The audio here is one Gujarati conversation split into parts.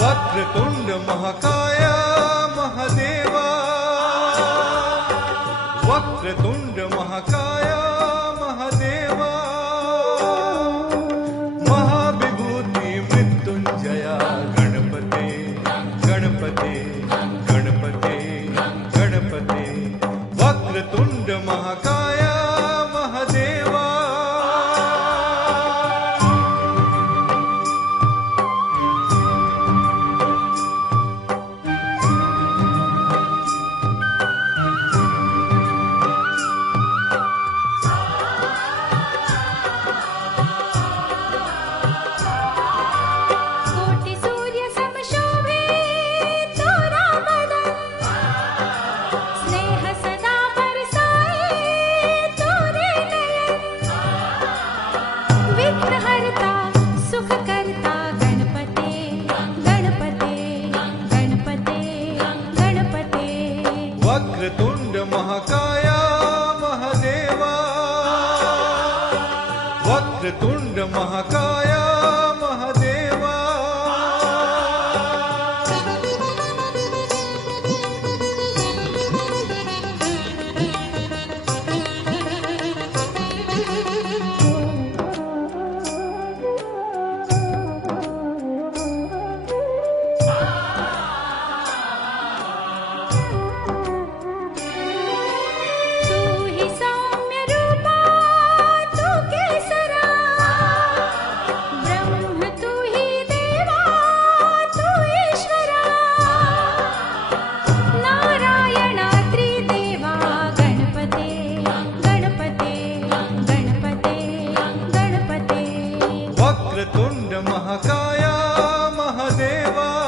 वक्रतुंड महाकाय महादेवा, वक्रतुंड महाकाय महादेवा, महाविभूति मृत्युंजया गणपते गणपते गणपते गणपते, वक्रतुंड महाकाय महादेवा। वक्रतुंड महाकाय महादेवा, वक्रतुंड महाकाय महादेवा। वक्रतुंड महाकाय महादेवा।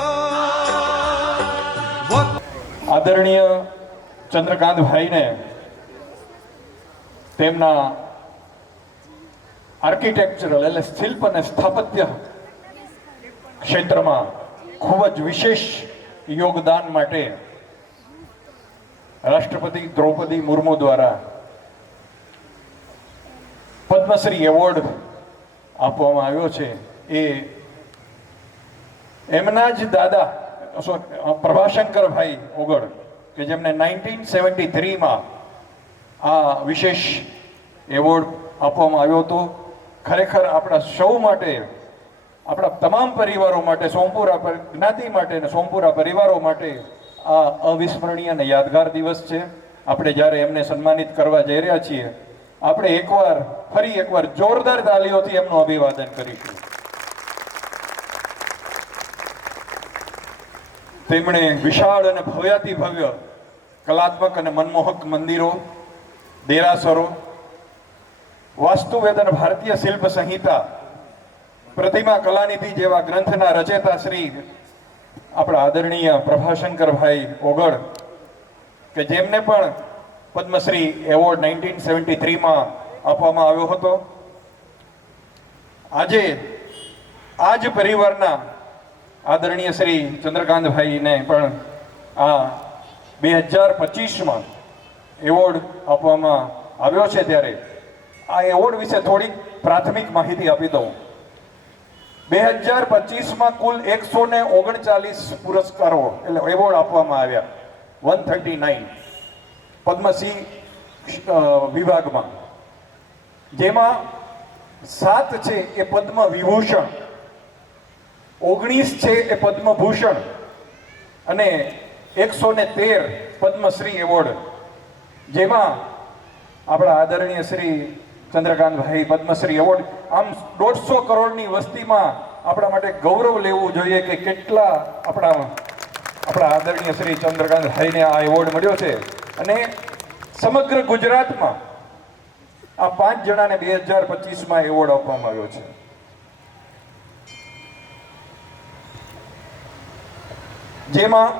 આદરણીય ચંદ્રકાંતભાઈને તેમના આર્કિટેક્ચરલ એટલે શિલ્પ અને સ્થાપત્ય ક્ષેત્રમાં ખૂબ જ વિશેષ યોગદાન માટે રાષ્ટ્રપતિ દ્રૌપદી મુર્મુ દ્વારા પદ્મશ્રી એવોર્ડ આપવામાં આવ્યો છે। એ એમના જ દાદા પ્રભાશંકરભાઈ ઓગળ કે જેમને 1973માં આ વિશેષ એવોર્ડ આપવામાં આવ્યો હતો। ખરેખર આપણા સૌ માટે, આપણા તમામ પરિવારો માટે, સોમપુરા જ્ઞાતિ માટે અને સોમપુરા પરિવારો માટે આ અવિસ્મરણીય અને યાદગાર દિવસ છે। આપણે જ્યારે એમને સન્માનિત કરવા જઈ રહ્યા છીએ, આપણે ફરી એકવાર જોરદાર તાલીઓથી એમનું અભિવાદન કરીશું। તેમણે વિશાળ અને ભવ્યાતિ ભવ્ય કલાત્મક અને મનમોહક મંદિરો, દેરાસરો, વાસ્તુવેદ અને ભારતીય શિલ્પ સંહિતા, પ્રતિમા કલાનિધિ જેવા ગ્રંથના રચેતા શ્રી આપણા આદરણીય પ્રભાશંકરભાઈ ઓગળ કે જેમને પણ પદ્મશ્રી એવોર્ડ 1973માં આપવામાં આવ્યો હતો। આજે આ જ પરિવારના આદરણીય શ્રી ચંદ્રકાંતભાઈને પણ આ 2025માં એવોર્ડ આપવામાં આવ્યો છે। ત્યારે આ એવોર્ડ વિશે થોડીક પ્રાથમિક માહિતી આપી દઉં। 2025માં કુલ 139 પુરસ્કારો એટલે એવોર્ડ આપવામાં આવ્યા, 139 પદ્મશ્રી વિભાગમાં, જેમાં 7 છે એ પદ્મ વિભૂષણ, 19 છે એ પદ્મભૂષણ અને 113 પદ્મશ્રી એવોર્ડ, જેમાં આપણા આદરણીય શ્રી ચંદ્રકાંતભાઈ પદ્મશ્રી એવોર્ડ, આમ 150 કરોડની વસ્તીમાં આપણા માટે ગૌરવ લેવું જોઈએ કે કેટલા આપણા આદરણીય શ્રી ચંદ્રકાંતભાઈને આ એવોર્ડ મળ્યો છે। અને સમગ્ર ગુજરાતમાં આ 5 જણાને 2025માં એવોર્ડ આપવામાં આવ્યો છે। જેમાં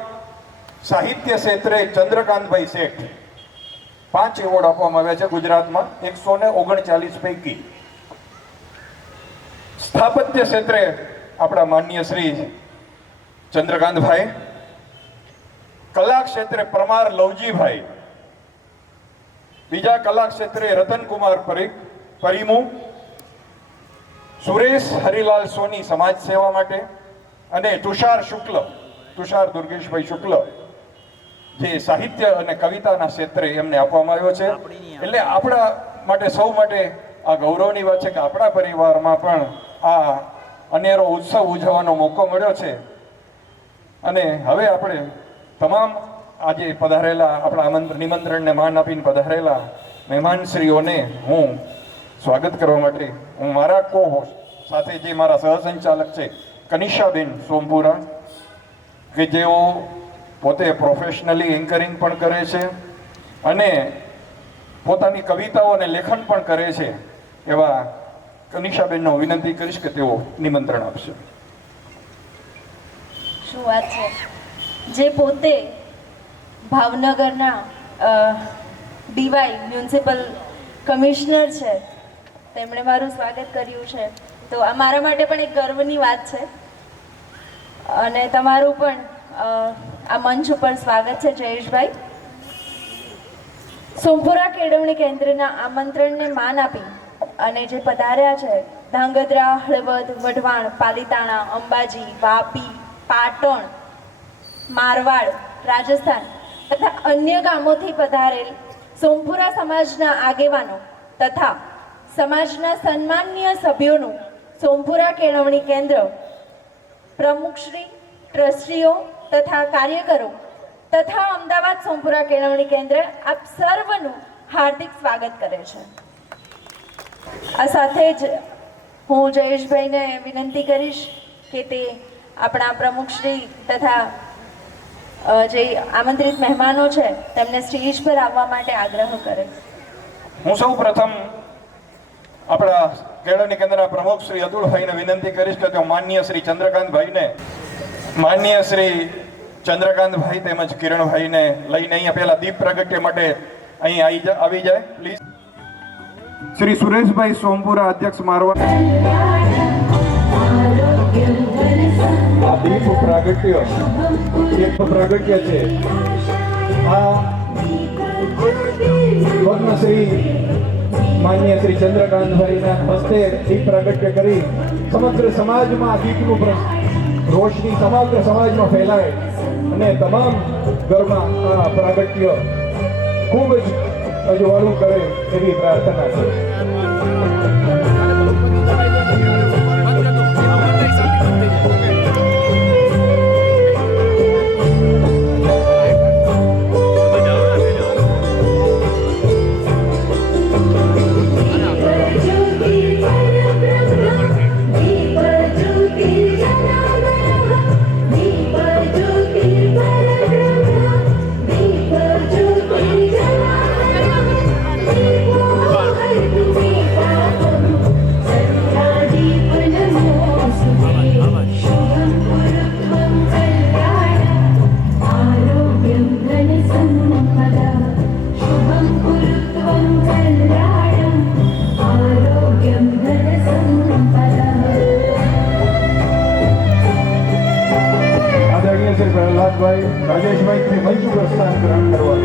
સાહિત્ય ક્ષેત્રે ચંદ્રકાંતભાઈ શેઠ, 5 એવોર્ડ આપવામાં આવ્યા છે ગુજરાતમાં 139 પૈકી. સ્થાપત્ય ક્ષેત્રે આપણા માનનીય શ્રી ચંદ્રકાંતભાઈ, કલા ક્ષેત્રે પરમાર લવજીભાઈ, બીજા કલા ક્ષેત્રે રતનકુમાર પરિમુ, સુરેશ હરિલાલ સોની સમાજ સેવા માટે, અને તુષાર દુર્ગેશભાઈ શુક્લ જે સાહિત્ય અને કવિતાના ક્ષેત્રે એમને આપવામાં આવ્યો છે. એટલે આપણા માટે સૌ માટે આ ગૌરવની વાત છે કે આપણા પરિવારમાં પણ આ અનેરો ઉત્સવ ઉજવવાનો મોકો મળ્યો છે. અને હવે આપણે તમામ આજે પધારેલા આપણા નિમંત્રણને માન આપીને પધારેલા મહેમાનશ્રીઓને હું સ્વાગત કરવા માટે હું મારા કો-હોસ્ટ સાથે જે મારા સહસંચાલક છે કનિષાબેન સોમપુરા, કે જેઓ પોતે પ્રોફેશનલી એન્કરિંગ પણ કરે છે અને પોતાની કવિતાઓ અને લેખન પણ કરે છે, એવા કનિષાબેનનો વિનંતી કરીશ કે તેઓ નિમંત્રણ આપશે. શું વાત છે. જે પોતે ભાવનગરના ડીવાય મ્યુનિસિપલ કમિશનર છે, તેમણે મારું સ્વાગત કર્યું છે, તો આ મારા માટે પણ એક ગર્વની વાત છે. અને તમારું પણ આ મંચ ઉપર સ્વાગત છે જયેશભાઈ. સોમપુરા કેળવણી કેન્દ્રના આમંત્રણને માન આપી અને જે પધાર્યા છે ધાંગધ્રા, હળવદ, વઢવાણ, પાલીતાણા, અંબાજી, વાપી, પાટણ, મારવાડ, રાજસ્થાન તથા અન્ય ગામોથી પધારેલ સોમપુરા સમાજના આગેવાનો તથા સમાજના સન્માનીય સભ્યોનું સોમપુરા કેળવણી કેન્દ્ર પ્રમુખશ્રી, ટ્રસ્ટીઓ તથા કાર્યકરો તથા અમદાવાદ સોમપુરા કેળવણી કેન્દ્ર આપ સર્વનું હાર્દિક સ્વાગત કરે છે. આ સાથે જ હું જયેશભાઈને વિનંતી કરીશ કે તે આપણા પ્રમુખશ્રી તથા જે આમંત્રિત મહેમાનો છે તેમને સ્ટેજ પર આવવા માટે આગ્રહ કરે. હું સૌ પ્રથમ આપણા કેળવણી કેન્દ્રના પ્રમુખ શ્રી અતુલભાઈને વિનંતી કરીશ કે તેઓ માનનીય શ્રી ચંદ્રકાંતભાઈ તેમજ કિરણભાઈને લઈને અહીંયા પહેલા દીપ પ્રાગટ્ય માટે અહીં આવી જાય પ્લીઝ. શ્રી સુરેશભાઈ સોમપુરા, અધ્યક્ષ મારવાડ. આ દીપ પ્રાગટ્ય એક પ્રાગટ્ય છે. આ પદ્મશ્રી માન્ય શ્રી ચંદ્રકાંતભાઈના હસ્તે દીપ પ્રાગટ્ય કરી સમગ્ર સમાજમાં દીપનું રોશની સમગ્ર સમાજમાં ફેલાય અને તમામ ઘરમાં આ પ્રાગટ્ય ખૂબ જ અજવાળું કરે એવી પ્રાર્થના છે. પ્રહલાદભાઈ, રાજેશભાઈ મંચ ઉપર સ્થાન ગ્રહણ કરવા.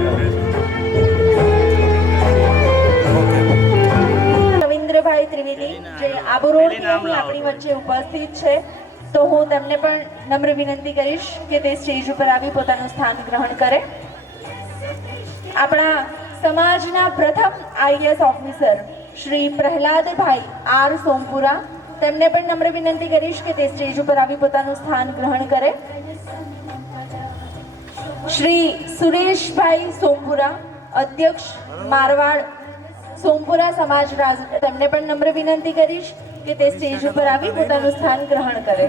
રવિન્દ્રભાઈ ત્રિવેદી જે આબુરોડથી અહીં આપણી વચ્ચે ઉપસ્થિત છે, તો હું તેમને પણ નમ્ર વિનંતી કરીશ કે તે સ્ટેજ ઉપર આવી પોતાનું સ્થાન ગ્રહણ કરે. આપણા સમાજના પ્રથમ IAS officer Shri Prahladbhai R Sompura, તેમને પણ નમ્ર વિનંતી કરીશ કે તે સ્ટેજ ઉપર આવી પોતાનું સ્થાન ગ્રહણ કરે. શ્રી સુરેશભાઈ સોમપુરા, અધ્યક્ષ મારવાડ સોમપુરા સમાજ રાજ, તેમને પણ નમ્ર વિનંતી કરીશ કે તે સ્ટેજ ઉપર આવી પોતાનું સ્થાન ગ્રહણ કરે.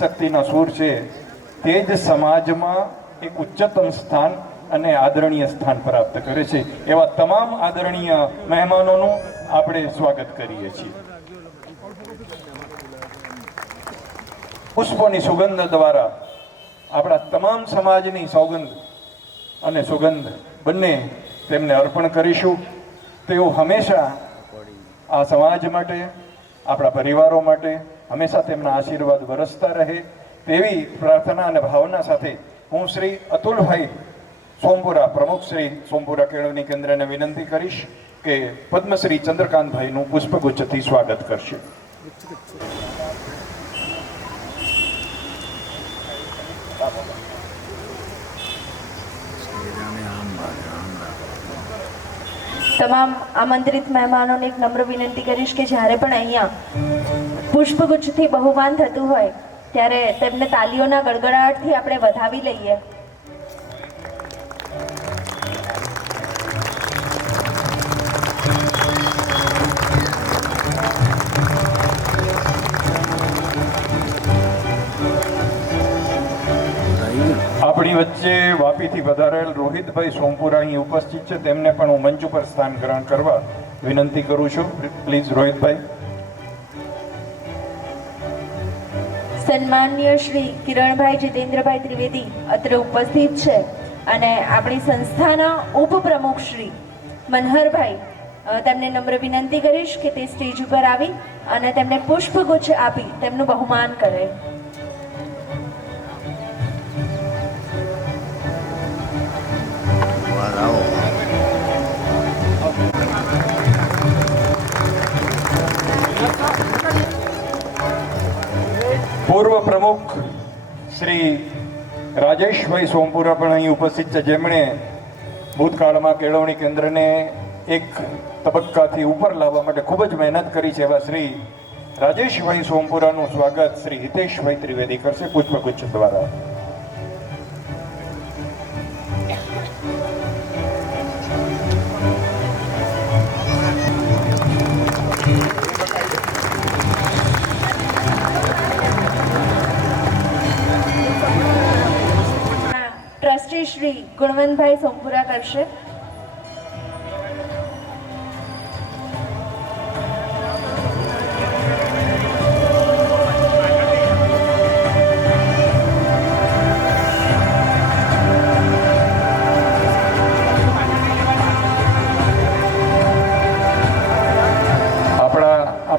શક્તિનો સૂર છે તે જ સમાજમાં એક ઉચ્ચતમ સ્થાન અને આદરણીય સ્થાન પ્રાપ્ત કરે છે. એવા તમામ આદરણીય મહેમાનોનું આપણે સ્વાગત કરીએ છીએ. પુષ્પોની સુગંધ દ્વારા આપણા તમામ સમાજની સોગંદ અને સુગંધ બંને તેમને અર્પણ કરીશું. તેઓ હંમેશા આ સમાજ માટે, આપણા પરિવારો માટે હંમેશા તેમના આશીર્વાદ વરસતા રહે તેવી પ્રાર્થના અને ભાવના સાથે હું શ્રી અતુલભાઈ સોમપુરા, પ્રમુખ શ્રી સોમપુરા કેળવણી કેન્દ્રને વિનંતી કરીશ કે પદ્મશ્રી ચંદ્રકાંતભાઈનું પુષ્પગુચ્છથી સ્વાગત કરશે. તમામ આમંત્રિત મહેમાનોને એક નમ્ર વિનંતી કરીશ કે જ્યારે પણ અહીંયા પુષ્પગુચ્છથી બહુમાન થતું હોય ત્યારે તેમને તાલીઓના ગડગડાટથી આપણે વધાવી લઈએ. આપણી વચ્ચે વાપીથી પધારેલ રોહિતભાઈ સોમપુરા અહીં ઉપસ્થિત છે. તેમને પણ હું મંચ ઉપર સ્થાન ગ્રહણ કરવા વિનંતી કરું છું. પ્લીઝ રોહિતભાઈ. સન્માનનીય શ્રી કિરણભાઈ જીતેન્દ્રભાઈ ત્રિવેદી અત્રે ઉપસ્થિત છે અને આપણી સંસ્થાના ઉપપ્રમુખ શ્રી મનહરભાઈ, તેમને નમ્ર વિનંતી કરીશ કે તે સ્ટેજ ઉપર આવી અને તેમને પુષ્પગુચ્છ આપી તેમનું બહુમાન કરે. પૂર્વ પ્રમુખ શ્રી રાજેશભાઈ સોમપુરા પણ અહીં ઉપસ્થિત છે, જેમણે ભૂતકાળમાં કેળવણી કેન્દ્રને એક તબક્કાથી ઉપર લાવવા માટે ખૂબ જ મહેનત કરી છે. એવા શ્રી રાજેશભાઈ સોમપુરાનું સ્વાગત શ્રી હિતેશભાઈ ત્રિવેદી કરશે પુષ્પગુચ્છ દ્વારા. ટ્રસ્ટી શ્રી ગુણવંતભાઈ સોમપુરા કરશે.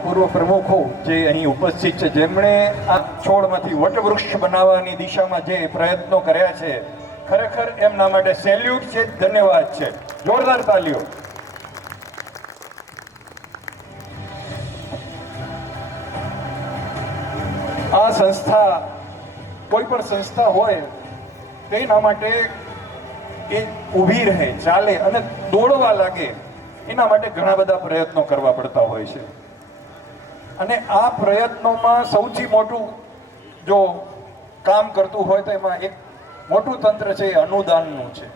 પૂર્વ પ્રમુખો જે અહીં ઉપસ્થિત છે, જેમણે આ છોડમાંથી વટવૃક્ષ બનાવવાની દિશામાં જે પ્રયત્નો કર્યા છે, ખરેખર એમના માટે સેલ્યુટ છે, ધન્યવાદ છે. જોરદાર તાલીઓ. આ સંસ્થા, કોઈ પણ સંસ્થા હોય તેના માટે એ ઊભી રહે, ચાલે અને દોડવા લાગે, એના માટે ઘણા બધા પ્રયત્નો કરવા પડતા હોય છે. અને આ પ્રયત્નોમાં સૌથી મોટું જો કામ કરતું હોય તો એમાં એક મોટું તંત્ર છે, એ અનુદાનનું છે.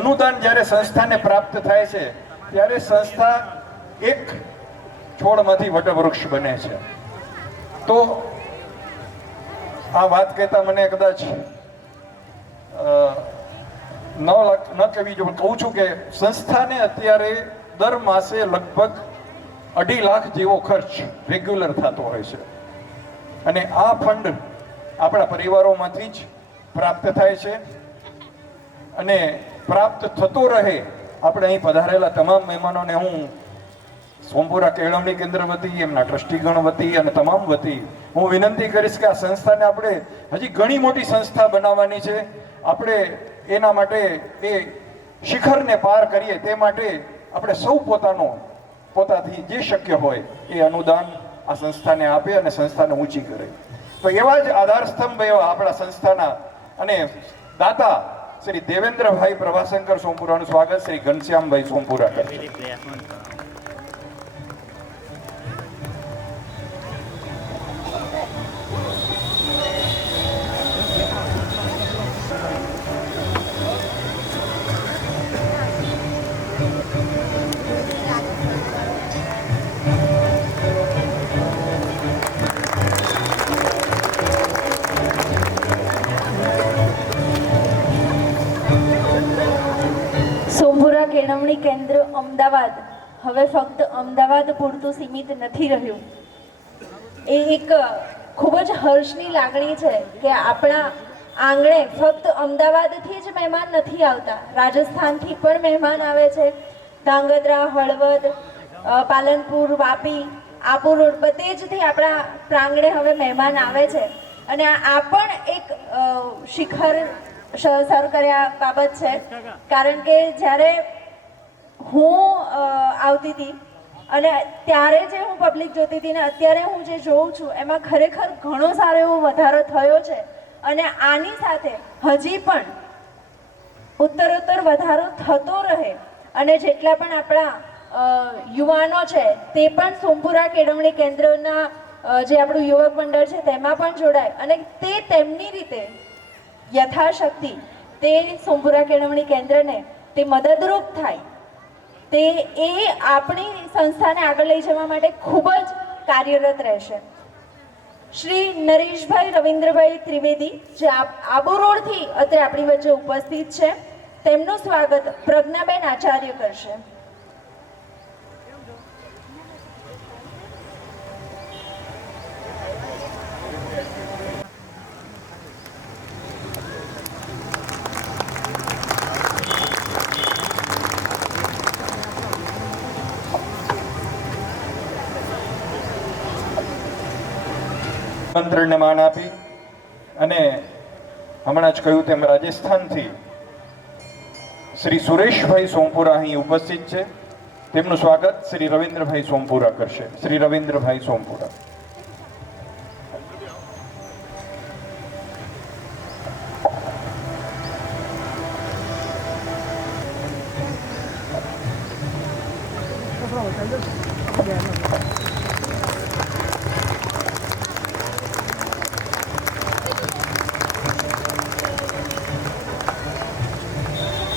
અનુદાન જ્યારે સંસ્થાને પ્રાપ્ત થાય છે ત્યારે સંસ્થા એક છોડમાંથી વટવૃક્ષ બને છે. તો આ વાત કહેતા મને કદાચ ન કહેવી જોઈએ, કહું છું કે સંસ્થાને અત્યારે દર માસે લગભગ 2.5 લાખ જેવો ખર્ચ રેગ્યુલર થતો હોય છે. અને આ ફંડ આપણા પરિવારોમાંથી જ પ્રાપ્ત થાય છે. અને પ્રાપ્ત થતો રહે. આપણે અહીં પધારેલા તમામ મહેમાનોને હું સોમપુરા કેળવણી કેન્દ્ર વતી, એમના ટ્રસ્ટીગણ વતી અને તમામ વતી હું વિનંતી કરીશ કે આ સંસ્થાને આપણે હજી ઘણી મોટી સંસ્થા બનાવવાની છે. આપણે એના માટે એ શિખરને પાર કરીએ તે માટે આપણે સૌ પોતાથી જે શક્ય હોય એ અનુદાન આ સંસ્થાને આપે અને સંસ્થાને ઊંચી કરે. તો એવા જ આધારસ્તંભ એવા આપણા સંસ્થાના અને દાતા શ્રી દેવેન્દ્રભાઈ પ્રભાશંકર સોમપુરાનું સ્વાગત શ્રી ઘનશ્યામભાઈ સોમપુરા કરશે. કેન્દ્ર અમદાવાદ હવે ફક્ત અમદાવાદ પૂરતું સીમિત નથી રહ્યું. એ એક ખૂબ જ હર્ષની લાગણી છે કે આપણા આંગણે ફક્ત અમદાવાદથી જ મહેમાન નથી આવતા, રાજસ્થાનથી પણ મહેમાન આવે છે. ધાંગધ્રા, હળવદ, પાલનપુર, વાપી, આબુ રોડ બધેજથી આપણા પ્રાંગણે હવે મહેમાન આવે છે. અને આ પણ એક શિખર સર કર્યા બાબત છે, કારણ કે જ્યારે હું આવતી હતી અને ત્યારે જે હું પબ્લિક જોતી હતી ને અત્યારે હું જે જોઉં છું એમાં ખરેખર ઘણો સારો એવો વધારો થયો છે. અને આની સાથે હજી પણ ઉત્તરોત્તર વધારો થતો રહે અને જેટલા પણ આપણા યુવાનો છે તે પણ સોમપુરા કેળવણી કેન્દ્રના જે આપણું યુવક મંડળ છે તેમાં પણ જોડાય અને તે તેમની રીતે યથાશક્તિ તે સોમપુરા કેળવણી કેન્દ્રને તે મદદરૂપ થાય, તે એ આપણી સંસ્થાને આગળ લઈ જવા માટે ખૂબ જ કાર્યરત રહેશે. શ્રી નરેશભાઈ રવિન્દ્રભાઈ ત્રિવેદી જે આબુ રોડથી અત્યારે આપણી વચ્ચે ઉપસ્થિત છે, તેમનું સ્વાગત પ્રજ્ઞાબેન આચાર્ય કરશે. આમંત્રણને માન આપી અને હમણાં જ કહ્યું તેમ રાજસ્થાનથી શ્રી સુરેશભાઈ સોમપુરા અહીં ઉપસ્થિત છે. તેમનું સ્વાગત શ્રી રવિન્દ્રભાઈ સોમપુરા કરશે. શ્રી રવિન્દ્રભાઈ સોમપુરા.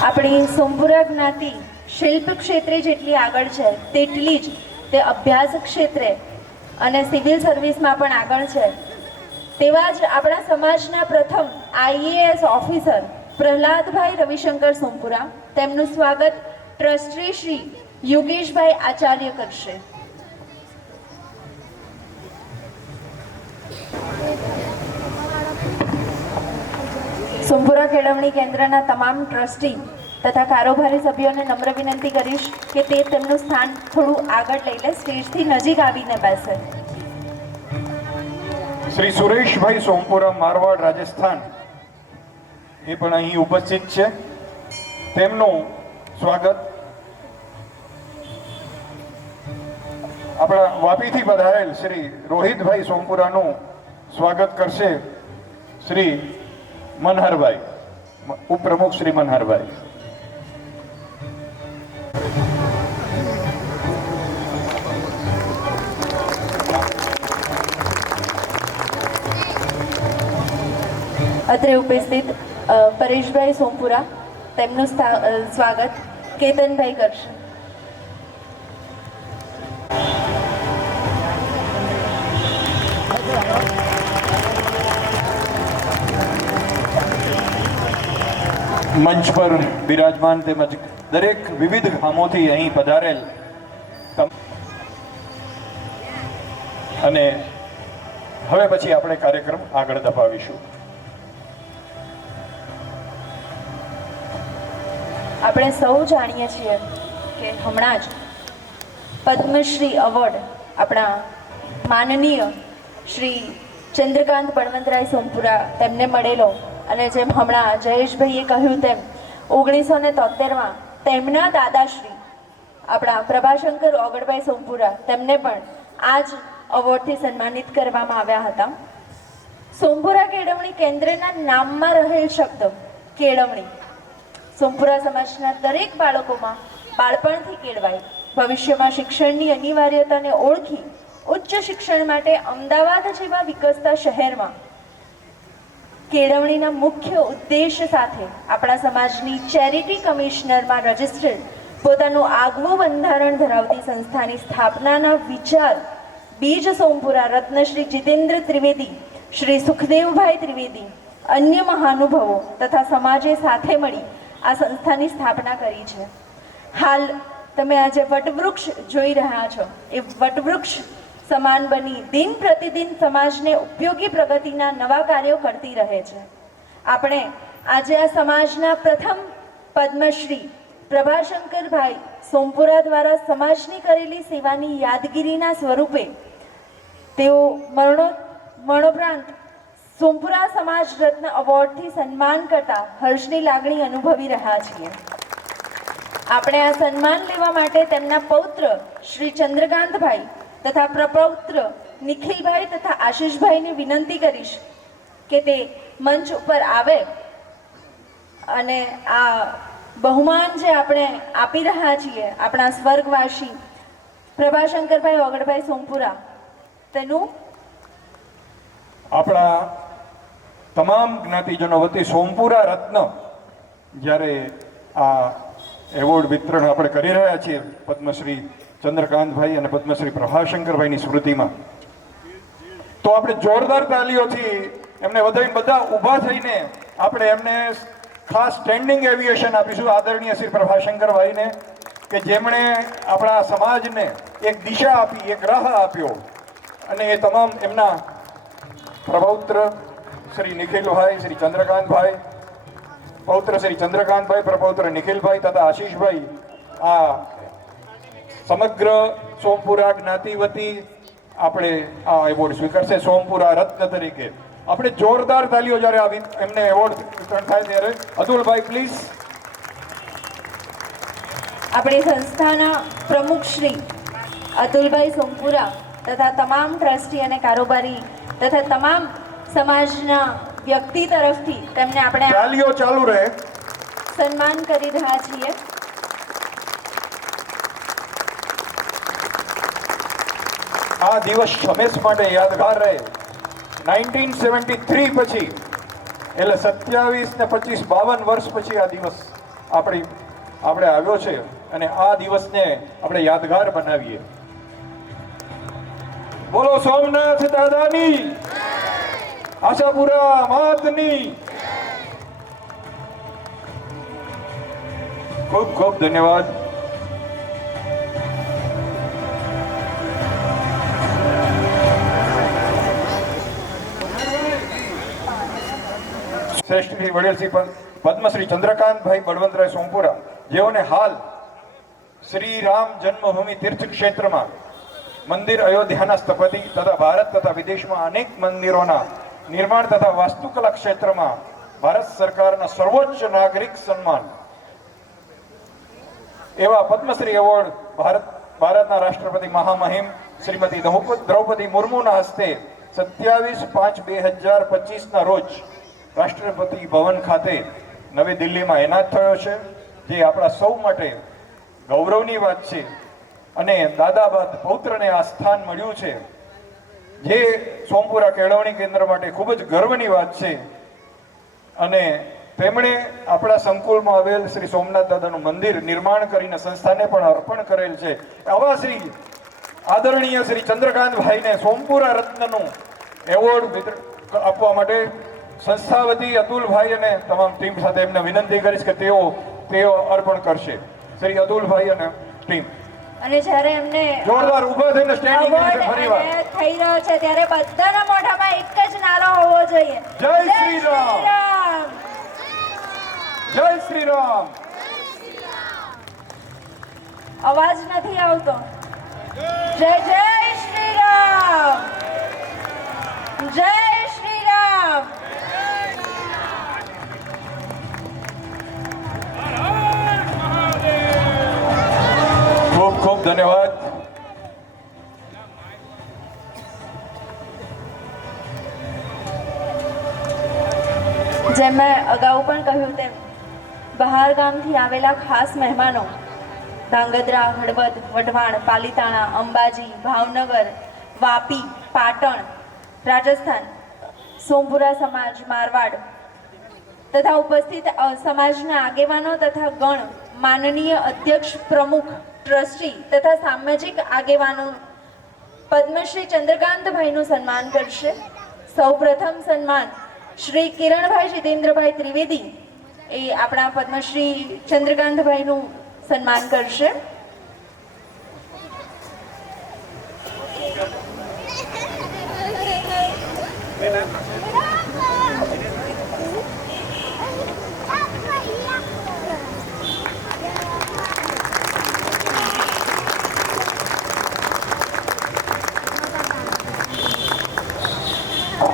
આપણી સોમપુરા જ્ઞાતિ શિલ્પ ક્ષેત્રે જેટલી આગળ છે તેટલી જ તે અભ્યાસ ક્ષેત્રે અને સિવિલ સર્વિસમાં પણ આગળ છે. તેવા જ આપણા સમાજના પ્રથમ IAS ઓફિસર પ્રહલાદભાઈ રવિશંકર સોમપુરા, તેમનું સ્વાગત ટ્રસ્ટી શ્રી યોગેશભાઈ આચાર્ય કરશે. સોમપુરા કેળવણી કેન્દ્રના તમામ ટ્રસ્ટી તથા કારોબારી સભ્યોને નમ્ર વિનંતી કરીશ કે તે તેમનું સ્થાન થોડું આગળ લઈ લે, સ્ટેજથી નજીક આવીને બેસે. શ્રી સુરેશભાઈ સોમપુરા, મારવાડ, રાજસ્થાન, એ પણ અહીં ઉપસ્થિત છે. તેમનું સ્વાગત આપણા વાપીથી પધારેલ શ્રી રોહિતભાઈ સોમપુરાનું સ્વાગત કરશે શ્રી મનહરભાઈ, ઉપપ્રમુખ શ્રી મનહરભાઈ. અત્રે ઉપસ્થિત પરેશભાઈ સોમપુરા, તેમનું સ્વાગત કેતનભાઈ કરશે. મંચ પર બિરાજમાન તેમજ દરેક વિવિધ ગામોથી અહીં પધારેલ અને હવે પછી આપણે કાર્યક્રમ આગળ ધપાવીશું. આપણે સૌ જાણીએ છીએ કે હમણાં જ પદ્મશ્રી એવોર્ડ આપણા માનનીય શ્રી ચંદ્રકાંત બળવંતરાય સોમપુરા તેમને મળેલો અને જેમ હમણાં જયેશભાઈએ કહ્યું તેમ 1973માં તેમના દાદાશ્રી આપણા પ્રભાશંકર ઓગડભાઈ સોમપુરા તેમને પણ આ જ એવોર્ડથી સન્માનિત કરવામાં આવ્યા હતા. સોમપુરા કેળવણી કેન્દ્રના નામમાં રહેલ શબ્દ કેળવણી સોમપુરા સમાજના દરેક બાળકોમાં બાળપણથી કેળવાય, ભવિષ્યમાં શિક્ષણની અનિવાર્યતાને ઓળખી ઉચ્ચ શિક્ષણ માટે અમદાવાદ જેવા વિકસતા શહેરમાં કેળવણીના મુખ્ય ઉદ્દેશ સાથે આપણા સમાજની ચેરિટી કમિશનરમાં રજિસ્ટર્ડ પોતાનું આગવું બંધારણ ધરાવતી સંસ્થાની સ્થાપનાના વિચાર બીજ સોમપુરા રત્નશ્રી જીતેન્દ્ર ત્રિવેદી, શ્રી સુખદેવભાઈ ત્રિવેદી, અન્ય મહાનુભાવો તથા સમાજે સાથે મળી આ સંસ્થાની સ્થાપના કરી છે. હાલ તમે આજે વટવૃક્ષ જોઈ રહ્યા છો એ વટવૃક્ષ સમાન બની દિન પ્રતિદિન સમાજને ઉપયોગી પ્રગતિના નવા કાર્યો કરતી રહે છે. આપણે આજે આ સમાજના પ્રથમ પદ્મશ્રી પ્રભાશંકરભાઈ સોમપુરા દ્વારા સમાજની કરેલી સેવાની યાદગીરીના સ્વરૂપે તેઓ મરણોપરાંત સોમપુરા સમાજ રત્ન એવોર્ડથી સન્માન કરતા હર્ષની લાગણી અનુભવી રહ્યા છીએ. આપણે આ સન્માન લેવા માટે તેમના પૌત્ર શ્રી ચંદ્રકાંતભાઈ તથા પ્રપૌત્ર નિખિલભાઈ તથા આશીષભાઈને વિનંતી કરીશ કે તે મંચ ઉપર આવે અને આ બહુમાન જે આપણે આપી રહ્યા છીએ આપણા સ્વર્ગવાસી પ્રભાશંકરભાઈ ઓગણભાઈ સોમપુરા તેનું આપણા તમામ જ્ઞાતિજનો વતી સોમપુરા રત્ન જ્યારે આ એવોર્ડ વિતરણ આપણે કરી રહ્યા છીએ પદ્મશ્રી ચંદ્રકાંતભાઈ અને પદ્મશ્રી પ્રભાશંકરભાઈની સ્મૃતિમાં, તો આપણે જોરદાર તાલીઓથી એમને બધા ઊભા થઈને આપણે એમને ખાસ સ્ટેન્ડિંગ એવિએશન આપીશું આદરણીય શ્રી પ્રભાશંકરભાઈને, કે જેમણે આપણા સમાજને એક દિશા આપી, એક રાહ આપ્યો. અને એ તમામ એમના પ્રપૌત્ર શ્રી નિખિલભાઈ, શ્રી ચંદ્રકાંતભાઈ, પૌત્ર શ્રી ચંદ્રકાંતભાઈ, પ્રપૌત્ર નિખિલભાઈ તથા આશીષભાઈ આ સમગ્ર સોમપુરા જ્ઞાતિ વતી આપણે આ એવોર્ડ સ્વીકારશે સોમપુરા રત્ન તરીકે. આપણે જોરદાર તાલીઓ જ્યારે એમને એવોર્ડ વિતરણ થાય ત્યારે. અતુલભાઈ પ્લીઝ. આપણી સંસ્થાના પ્રમુખ શ્રી અતુલભાઈ સોમપુરા તથા તમામ ટ્રસ્ટી અને કારોબારી તથા તમામ સમાજના વ્યક્તિ તરફથી તેમને આપણે તાલીઓ ચાલુ રહે સન્માન કરી રહ્યા છીએ. આ દિવસ હંમેશ માટે યાદગાર રહે. 1973 પછી એટલે 27 ને 25 52 વર્ષ પછી આ દિવસ આપણે આવ્યો છે અને આ દિવસને આપણે યાદગાર બનાવીએ. બોલો સોમનાથ દાદાની, આશાપુરા માતની. ખૂબ ખૂબ ધન્યવાદ. શ્રેષ્ઠ શ્રી વડીલ શ્રી પદ્મશ્રી ચંદ્રકાંતભાઈ બળવંતરાય સોમપુરા, જેઓને હાલ શ્રી રામ જન્મભૂમિ તીર્થ ક્ષેત્રમાં મંદિર અયોધ્યાના સ્થપતિ તથા ભારત તથા વિદેશમાં અનેક મંદિરોના નિર્માણ તથા વાસ્તુકલા ક્ષેત્રમાં ભારત સરકારના સર્વોચ્ચ નાગરિક સન્માન એવા પદ્મશ્રી એવોર્ડ ભારતના રાષ્ટ્રપતિ મહામહિમ શ્રીમતી દ્રૌપદી મુર્મુના હસ્તે 27/5/2025 ના રોજ રાષ્ટ્રપતિ ભવન ખાતે નવી દિલ્હીમાં એનાયત થયો છે, જે આપણા સૌ માટે ગૌરવની વાત છે. અને દાદા બાદ પૌત્રને આ સ્થાન મળ્યું છે, જે સોમપુરા કેળવણી કેન્દ્ર માટે ખૂબ જ ગર્વની વાત છે. અને તેમણે આપણા સંકુલમાં આવેલ શ્રી સોમનાથ દાદાનું મંદિર નિર્માણ કરીને સંસ્થાને પણ અર્પણ કરેલ છે. આવા શ્રી આદરણીય શ્રી ચંદ્રકાંતભાઈને સોમપુરા રત્નનું એવોર્ડ આપવા માટે સંસ્થા વતી અતુલભાઈ અને તમામ ટીમ સાથે એમને વિનંતી કરીશ કે તેઓ અર્પણ કરશે. શ્રી અતુલભાઈ અને ટીમ. અને જ્યારે એમને જોરદાર ઊભા થઈને સ્ટેન્ડિંગ ફરીવાર થઈ રહ્યો છે ત્યારે બધાના મોઢામાં એક જ નારો હોવો જોઈએ, જય શ્રી રામ, જય શ્રી રામ. અવાજ નથી આવતો. જય જય શ્રી રામ, જય શ્રી રામ. ખૂબ ખૂબ ધન્યવાદ. જેમ મેં અગાઉ પણ કહ્યું તેમ બહાર ગામથી આવેલા ખાસ મહેમાનો ધાંગધ્રા, હળવદ, વઢવાણ, પાલીતાણા, અંબાજી, ભાવનગર, વાપી, પાટણ, રાજસ્થાન, સોમપુરા સમાજ, મારવાડ તથા ઉપસ્થિત સમાજના આગેવાનો તથા ગણ, માનનીય અધ્યક્ષ, પ્રમુખ, ટ્રસ્ટી તથા સામાજિક આગેવાનો પદ્મશ્રી ચંદ્રકાંતભાઈનું સન્માન કરશે. સૌપ્રથમ સન્માન શ્રી કિરણભાઈ જીતેન્દ્રભાઈ ત્રિવેદી એ આપણા પદ્મશ્રી ચંદ્રકાંતભાઈનું સન્માન કરશે.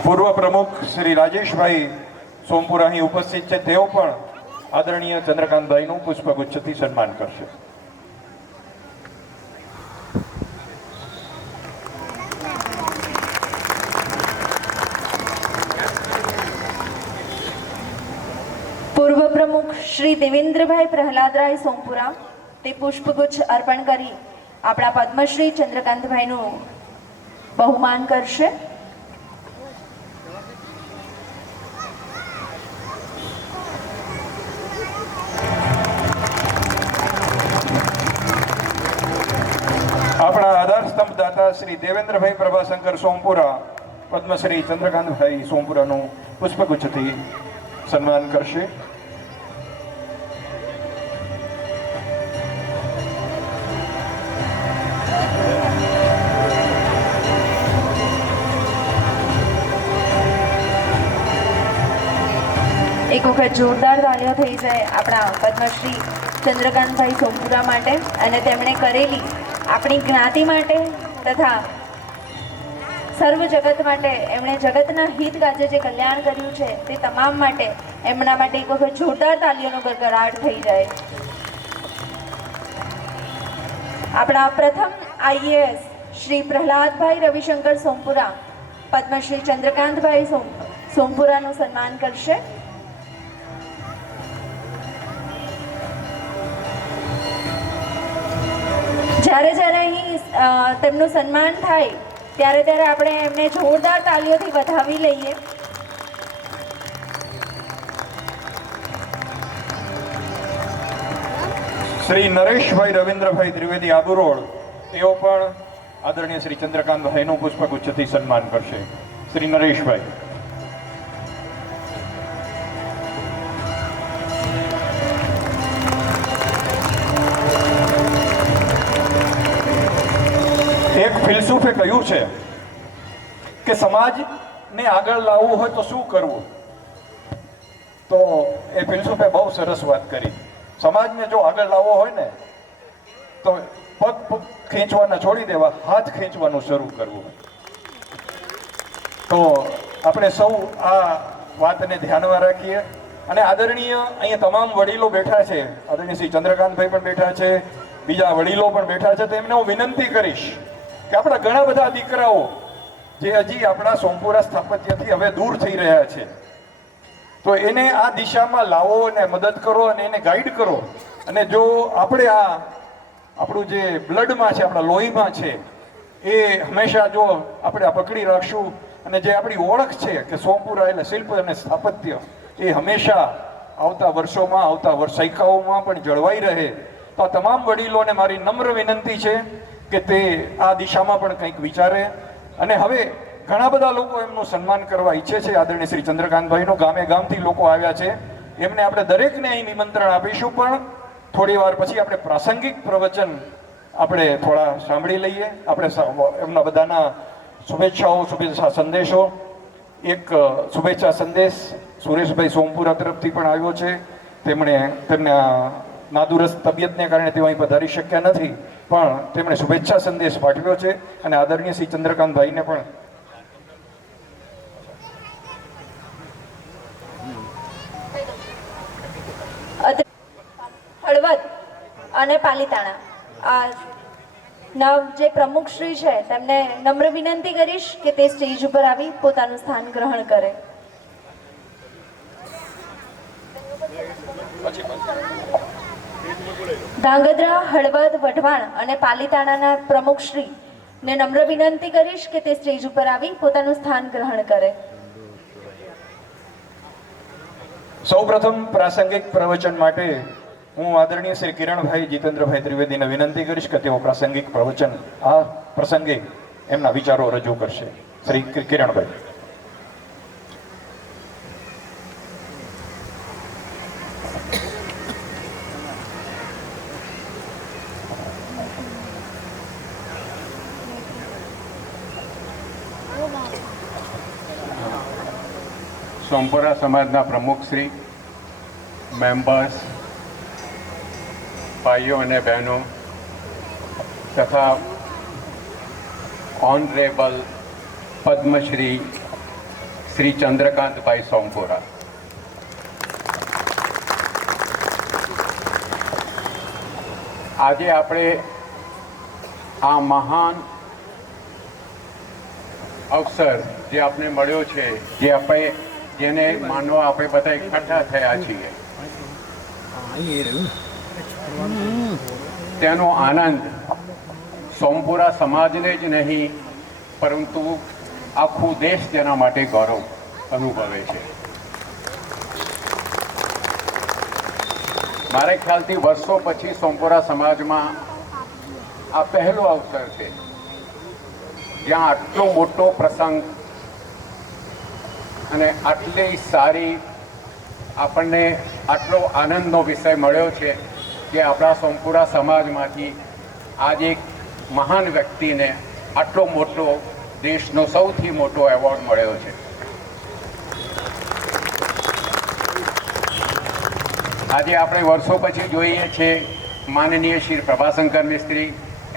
પૂર્વ પ્રમુખ શ્રી રાજેશભાઈ સોમપુરા અહીં ઉપસ્થિત છે. તેઓ પણ આદરણીય ચંદ્રકાંતભાઈનું પુષ્પગુચ્છથી સન્માન કરશે. પૂર્વ પ્રમુખ શ્રી દેવેન્દ્રભાઈ પ્રહલાદરાય સોમપુરા તે પુષ્પગુચ્છ અર્પણ કરી આપણા પદ્મશ્રી ચંદ્રકાંતભાઈનું બહુમાન કરશે. આપણા આધાર સ્તંભ દાતા શ્રી દેવેન્દ્રભાઈ પ્રભાશંકર સોમપુરા પદ્મશ્રી ચંદ્રકાંતભાઈ સોમપુરાનું પુષ્પગુચ્છથી સન્માન કરશે. એક વખત જોરદાર તાળીઓ થઈ જાય આપણા પદ્મશ્રી ચંદ્રકાંતભાઈ સોમપુરા માટે અને તેમણે કરેલી આપણી જ્ઞાતિ માટે તથા સર્વ જગત માટે એમણે જગતના હિત કાજે જે કલ્યાણ કર્યું છે તે તમામ માટે એમના માટે એક વખત જોરદાર તાળીઓનો ગડગડાટ થઈ જાય. આપણા પ્રથમ આઈએએસ શ્રી પ્રહલાદભાઈ રવિશંકર સોમપુરા પદ્મશ્રી ચંદ્રકાંતભાઈ સોમપુરાનું સન્માન કરશે. જ્યારે જ્યારે અહીં તેમનું સન્માન થાય ત્યારે આપણે એમને જોરદાર તાળીઓથી વધાવી લઈએ. શ્રી નરેશભાઈ રવિન્દ્રભાઈ ત્રિવેદી આબુરોડ તેઓ પણ આદરણીય શ્રી ચંદ્રકાંતભાઈનું પુષ્પગુચ્છથી સન્માન કરશે. શ્રી નરેશભાઈ. એક ફિલસૂફે કહ્યું છે કે સમાજને આગળ લાવવું હોય તો શું કરવું. તો એ ફિલસૂફે બહુ સરસ વાત કરી. સમાજને જો આગળ લાવવો હોય ને તો પગ ખેંચવાના છોડી દેવા, હાથ ખેંચવાનું શરૂ કરવું. તો આપણે સૌ આ વાતને ધ્યાનમાં રાખીએ. અને આદરણીય અહીંયા તમામ વડીલો બેઠા છે, આદરણીય શ્રી ચંદ્રકાંતભાઈ પણ બેઠા છે, બીજા વડીલો પણ બેઠા છે. તો એમને હું વિનંતી કરીશ કે આપણા ઘણા બધા દીકરાઓ જે હજી આપણા સોમપુરા સ્થાપત્યથી હવે દૂર થઈ રહ્યા છે, તો એને આ દિશામાં લાવો અને મદદ કરો અને એને ગાઈડ કરો. અને જો આપણે આપણું જે બ્લડમાં છે, આપણા લોહીમાં છે, એ હંમેશા જો આપણે આ પકડી રાખશું અને જે આપણી ઓળખ છે કે સોમપુરા એટલે શિલ્પ અને સ્થાપત્ય, એ હંમેશા આવતા વર્ષોમાં, આવતા સૈકાઓમાં પણ જળવાઈ રહે. તો આ તમામ વડીલોને મારી નમ્ર વિનંતી છે કે તે આ દિશામાં પણ કંઈક વિચારે. અને હવે ઘણા બધા લોકો એમનું સન્માન કરવા ઈચ્છે છે. આદરણીય શ્રી ચંદ્રકાંતભાઈનું ગામે ગામથી લોકો આવ્યા છે, એમને આપણે દરેકને અહીં નિમંત્રણ આપીશું. પણ થોડી વાર પછી આપણે પ્રાસંગિક પ્રવચન આપણે થોડા સાંભળી લઈએ. આપણે એમના બધાના શુભેચ્છા સંદેશો. એક શુભેચ્છા સંદેશ સુરેશભાઈ સોમપુરા તરફથી પણ આવ્યો છે. તેમને નાદુરસ્ત તબિયતને કારણે તેઓ અહીં પધારી શક્યા નથી, પણ તેમણે શુભેચ્છા સંદેશ પાઠવ્યો છે. અને આદરણીય શ્રી ચંદ્રકાંતભાઈને પણ હળવદ અને પાલીતાણા આ નવ જે પ્રમુખશ્રી છે તેમને નમ્ર વિનંતી કરીશ કે તે સ્ટેજ ઉપર આવી પોતાનું સ્થાન ગ્રહણ કરે. ધાંગધ્રા, હળવદ, વઢવાણ અને પાલીતાણાના પ્રમુખશ્રી ને નમ્ર વિનંતી કરીશ કે તે સ્ટેજ ઉપર આવી પોતાનું સ્થાન ગ્રહણ કરે. સૌપ્રથમ પ્રાસંગિક પ્રવચન માટે હું આદરણીય શ્રી કિરણભાઈ જીતેન્દ્રભાઈ ત્રિવેદીને વિનંતી કરીશ કે તેઓ પ્રાસંગિક પ્રવચન આ પ્રસંગે એમના વિચારો રજૂ કરશે. શ્રી કિરણભાઈ. સોમપુરા સમાજના પ્રમુખશ્રી, મેમ્બર્સ, ભાઈઓ અને બહેનો તથા ઓનરેબલ પદ્મશ્રી શ્રી ચંદ્રકાંતભાઈ સોમપુરા, આજે આપણે આ મહાન અવસર જે આપણે મળ્યો છે, જેને માનવા આપણે બધા એકઠા થયા છીએ, તેનો આનંદ સોમપુરા સમાજને જ નહીં પરંતુ આખું દેશ તેના માટે ગૌરવ અનુભવે છે. મારે ખ્યાલથી વર્ષો પછી સોમપુરા સમાજમાં આ પહેલો અવસર છે જ્યાં આટલો મોટો પ્રસંગ અને આટલી સારી આપણને આટલો આનંદનો વિષય મળ્યો છે કે આપણા સોમપુરા સમાજમાંથી આજે એક મહાન વ્યક્તિને આટલો મોટો દેશનો સૌથી મોટો એવોર્ડ મળ્યો છે. આજે આપણે વર્ષો પછી જોઈએ છીએ માનનીય શ્રી પ્રભાશંકર મિસ્ત્રી,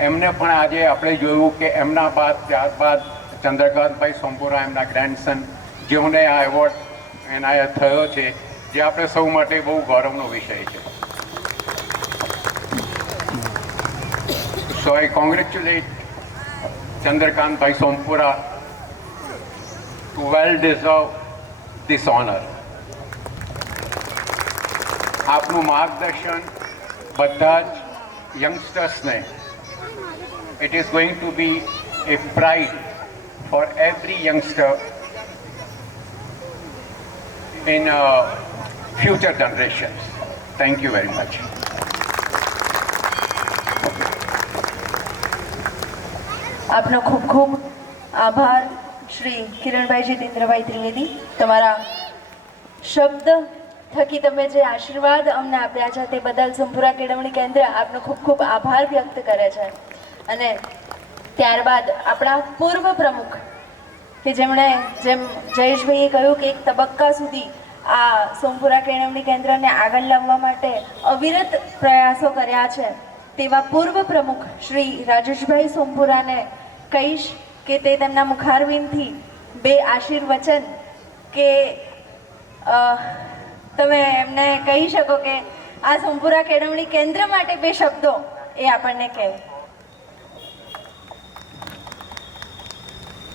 એમને પણ આજે આપણે જોયું કે એમના ત્યારબાદ ચંદ્રકાંતભાઈ સોમપુરા, એમના ગ્રેન્ડસન, જેઓને આ એવોર્ડ એનાયત થયો છે, જે આપણે સૌ માટે બહુ ગૌરવનો વિષય છે. So I congratulate Chandrakantbhai Sompura to well deserve this honor. આપનું માર્ગદર્શન બધા જ યંગસ્ટર્સને, it is going to be a pride for every youngster in future generations. Thank you very much. આપનો ખૂબ ખૂબ આભાર શ્રી કિરણભાઈ જીતેન્દ્રભાઈ ત્રિવેદી. તમારા શબ્દ થકી તમે જે આશીર્વાદ અમને આપ્યા છે તે બદલ સોમપુરા કેળવણી કેન્દ્ર આપનો ખૂબ ખૂબ આભાર વ્યક્ત કરે છે. અને ત્યારબાદ આપણા પૂર્વ પ્રમુખ કે જેમ જયેશભાઈએ કહ્યું કે એક તબક્કા સુધી આ સોમપુરા કેળવણી કેન્દ્રને આગળ લાવવા માટે અવિરત પ્રયાસો કર્યા છે, તેવા પૂર્વ પ્રમુખ શ્રી રાજેશભાઈ સોમપુરાને કહીશ કે તે તેમના મુખારવિંદથી બે આશીર્વચન કે તમે એમને કહી શકો કે આ સોમપુરા કેળવણી કેન્દ્ર માટે બે શબ્દો એ આપણને કહે.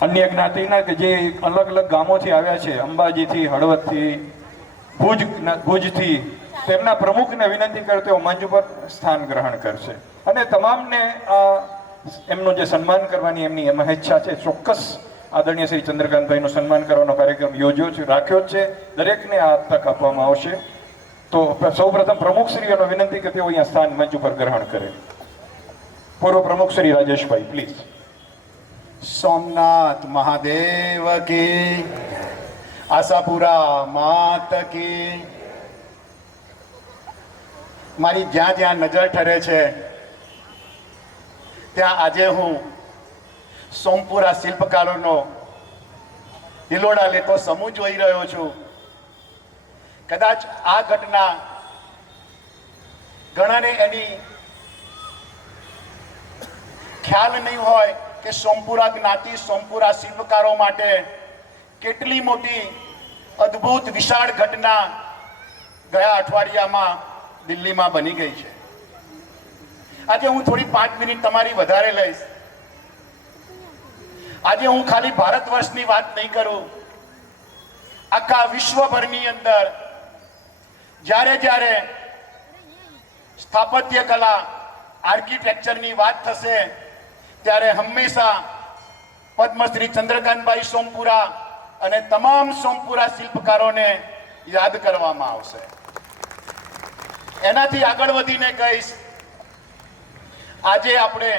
અન્ય જ્ઞાતિના કે જે અલગ અલગ ગામોથી આવ્યા છે, અંબાજીથી, હળવદથી, ભુજથી, તેમના પ્રમુખને વિનંતી કરે તેઓ મંચ ઉપર સ્થાન ગ્રહણ કરશે અને તમામને એમનું જે સન્માન કરવાની એમની એમાં ઈચ્છા છે. ચોક્કસ આદરણીય શ્રી ચંદ્રકાંતભાઈનું સન્માન કરવાનો કાર્યક્રમ રાખ્યો છે. દરેકને આ તક આપવામાં આવશે. તો સૌપ્રથમ પ્રમુખશ્રીઓને વિનંતી કે તેઓ અહીંયા સ્થાન મંચ ઉપર ગ્રહણ કરે. પૂર્વ પ્રમુખ શ્રી રાજેશભાઈ, પ્લીઝ. સોમનાથ મહાદેવ કી, આશાપુરા માત કી. મારી જ્યાં જ્યાં નજર ઠરે છે ત્યાં આજે હું સોમપુરા શિલ્પકારોનો દિલોડા લેતો સમૂહ જોઈ રહ્યો છું. કદાચ આ ઘટના ઘણાને એની ખ્યાલ નહીં હોય કે સોમપુરા જ્ઞાતિ, સોમપુરા શિલ્પકારો માટે કેટલી મોટી અદ્ભુત વિશાળ ઘટના ગયા અઠવાડિયામાં દિલ્હીમાં બની ગઈ છે. આજે હું થોડી 5 મિનિટ તમારી વધારે લઈશ. આજે હું ખાલી ભારત વર્ષની વાત નહીં કરું, આખા વિશ્વભરની અંદર જ્યારે જ્યારે સ્થાપત્ય કલા, આર્કિટેક્ચરની વાત થશે ત્યારે હંમેશા પદ્મશ્રી ચંદ્રકાંતભાઈ સોમપુરા અને તમામ સોમપુરા શિલ્પકારોને યાદ કરવામાં આવશે. એનાથી આગળ વધીને કહીશ, આજે આપણે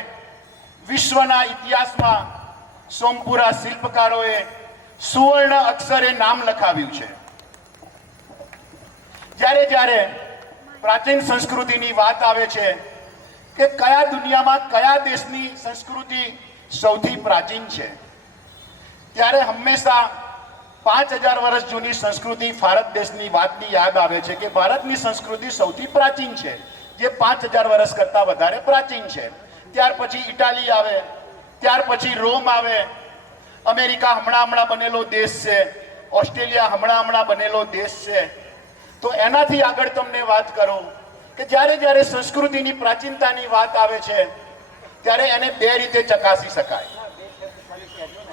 વિશ્વના ઇતિહાસમાં સોમપુરા શિલ્પકારોએ સુવર્ણ અક્ષરે નામ લખાવ્યું છે. જ્યારે જ્યારે પ્રાચીન સંસ્કૃતિની વાત આવે છે કે કયા દુનિયામાં કયા દેશની સંસ્કૃતિ સૌથી પ્રાચીન છે, ત્યારે હંમેશા 5000 વર્ષ જૂની સંસ્કૃતિ ભારત દેશની વાતની યાદ આવે છે કે ભારતની સંસ્કૃતિ સૌથી પ્રાચીન છે, જે 5000 વર્ષ કરતાં વધારે પ્રાચીન છે. ત્યાર પછી ઇટાલી આવે, ત્યાર પછી રોમ આવે, અમેરિકા હમણાં બનેલો દેશ છે, ઓસ્ટ્રેલિયા હમણાં બનેલો દેશ છે. તો એનાથી આગળ તમને વાત કરું કે જ્યારે સંસ્કૃતિની પ્રાચીનતાની વાત આવે છે ત્યારે એને બે રીતે ચકાસી શકાય.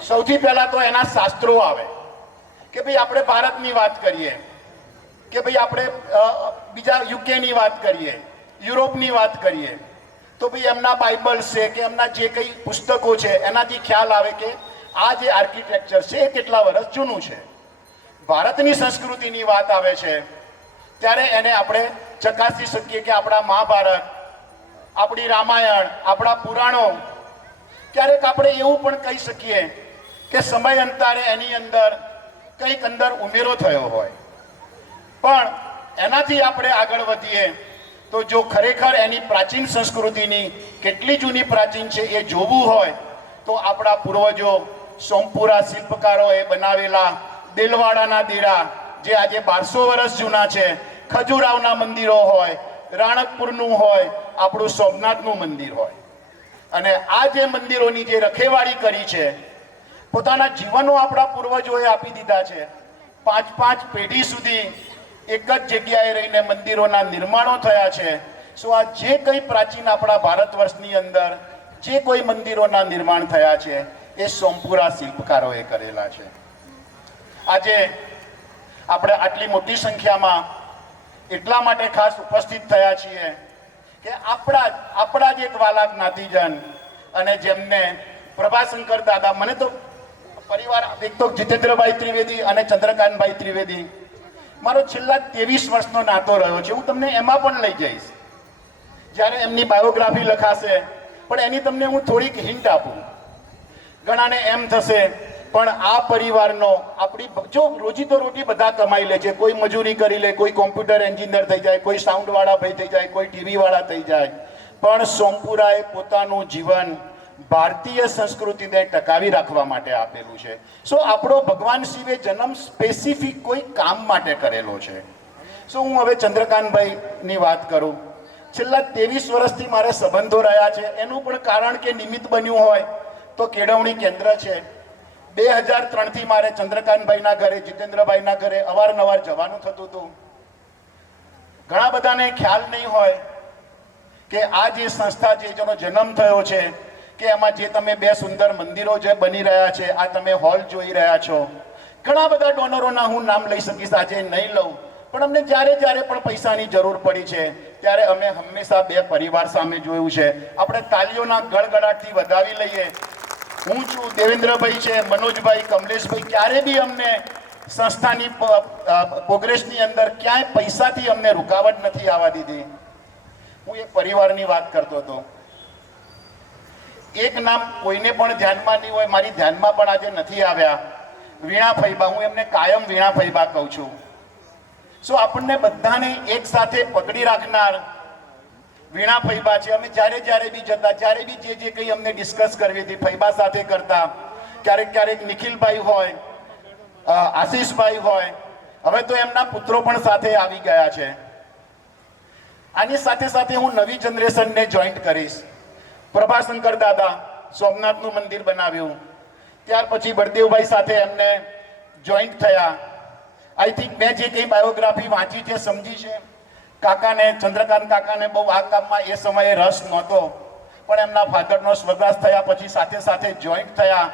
સૌથી પહેલા તો એના શાસ્ત્રો આવે કે ભાઈ આપણે ભારતની વાત કરીએ, કે ભાઈ આપણે બીજા યુકેની વાત કરીએ, યુરોપની વાત કરીએ, તો ભાઈ એમના બાઇબલ્સ છે કે એમના જે કંઈ પુસ્તકો છે એનાથી ખ્યાલ આવે કે આ જે આર્કિટેક્ચર છે એ કેટલા વર્ષ જૂનું છે. ભારતની સંસ્કૃતિની વાત આવે છે ત્યારે એને આપણે ચકાસી શકીએ કે આપણા મહાભારત, આપણી રામાયણ, આપણા પુરાણો, ક્યારેક આપણે એવું પણ કહી શકીએ કે સમયાંતરે એની અંદર કંઈક અંદર ઉમેરો થયો હોય. પણ એનાથી આપણે આગળ વધીએ તો જો ખરેખર એની પ્રાચીન સંસ્કૃતિની કેટલી જૂની પ્રાચીન છે એ જોવું હોય તો આપણા પૂર્વજો સોમપુરા શિલ્પકારોએ બનાવેલા દેલવાડાના દેરા જે આજે 1200 વર્ષ જૂના છે, ખજુરાવના મંદિરો હોય, રાણકપુરનું હોય, આપણું સોમનાથનું મંદિર હોય, અને આ જે મંદિરોની જે રખેવાળી કરી છે, પોતાના જીવનો આપણા પૂર્વજોએ આપી દીધા છે. 5 પેઢી સુધી એક જ જગ્યાએ રહીને મંદિરોના નિર્માણો થયા છે. આ જે કંઈ પ્રાચીન આપણા ભારત વર્ષની અંદર જે કોઈ મંદિરોના નિર્માણ થયા છે એ સોમપુરા શિલ્પકારોએ કરેલા છે. આજે આપણે આટલી મોટી સંખ્યામાં એટલા માટે ખાસ ઉપસ્થિત થયા છીએ કે આપણા જ એક વાલા જ્ઞાતિજન અને જેમને પ્રભાશંકર દાદા, મને તો પરિવાર એક તો જીતેન્દ્રભાઈ ત્રિવેદી અને ચંદ્રકાંતભાઈ ત્રિવેદી મારો છેલ્લા 23 વર્ષનો નાતો રહ્યો છે. હું તમને એમાં પણ લઈ જઈશ જ્યારે એમની બાયોગ્રાફી લખાશે, પણ એની તમને હું થોડીક હિન્ટ આપું. ઘણાને એમ થશે પણ આ પરિવારનો આપણી જો રોજી તો રોટી બધા કમાઈ લે છે, કોઈ મજૂરી કરી લે, કોઈ કોમ્પ્યુટર એન્જિનિયર થઈ જાય, કોઈ સાઉન્ડવાળા ભાઈ થઈ જાય, કોઈ ટીવીવાળા થઈ જાય, પણ સોમપુરાએ પોતાનું જીવન ભારતીય સંસ્કૃતિને ટકાવી રાખવા માટે આપેલું છે. આપણો ભગવાન શિવે જન્મ સ્પેસિફિક કોઈ કામ માટે કરેલો છે. હું હવે ચંદ્રકાંતભાઈની વાત કરું. છેલ્લા 23 વર્ષથી મારે સંબંધો રહ્યા છે. એનું પણ કારણ કે નિમિત્ત બન્યું હોય તો કેળવણી કેન્દ્ર છે. 2003થી મારે ચંદ્રકાંતભાઈના ઘરે, જીતેન્દ્રભાઈના ઘરે અવારનવાર જવાનું થતું હતું. ઘણા બધાને ખ્યાલ નહીં હોય કે આ જે સંસ્થા છે જેનો જન્મ થયો છે કે એમાં જે તમે 2 સુંદર મંદિરો જે બની રહ્યા છે, આ તમે હોલ જોઈ રહ્યા છો, ઘણા બધા ડોનરોના હું નામ લઈ શકીશ, આજે નહીં લઉં, પણ અમને જ્યારે પણ પૈસાની જરૂર પડી છે ત્યારે અમે હંમેશા 2 પરિવાર સામે જોયું છે. આપણે તાલીઓના ગળગળાટથી વધાવી લઈએ. હું છું, દેવેન્દ્રભાઈ છે, મનોજભાઈ, કમલેશભાઈ, ક્યારે બી અમને સંસ્થાની પ્રોગ્રેસની અંદર ક્યાંય પૈસાથી અમને રૂકાવટ નથી આવવા દીધી. હું એક પરિવારની વાત કરતો હતો. એક નામ કોઈને પણ ધ્યાનમાં નહીં હોય, મારી ધ્યાનમાં પણ આજે નથી આવ્યા, વીણા ફૈબા. હું એમને કાયમ વીણા ફૈબા કહું છું. આપણને બધાને એક સાથે પકડી રાખનાર વીણા ફૈબા છે. અમે જ્યારે બી જતા, જ્યારે બી જે કંઈ અમને ડિસ્કસ કરવી હતી ફૈબા સાથે કરતા. ક્યારેક નિખિલભાઈ હોય, આશીષભાઈ હોય, હવે તો એમના પુત્રો પણ સાથે આવી ગયા છે. આની સાથે હું નવી જનરેશનને જોઈન્ટ કરીશ. પ્રભાશંકર દાદા સોમનાથનું મંદિર બનાવ્યું, ત્યાર પછી બળદેવભાઈ સાથે એમને જોઈન્ટ થયા. આઈ થિંક મેં જે કંઈ બાયોગ્રાફી વાંચી છે, સમજી છે, કાકાને, ચંદ્રકાંત કાકાને બહુ આ કામમાં એ સમયે રસ નહોતો, પણ એમના ફાધરનો સ્વર્ગવાસ થયા પછી સાથે જોઈન્ટ થયા.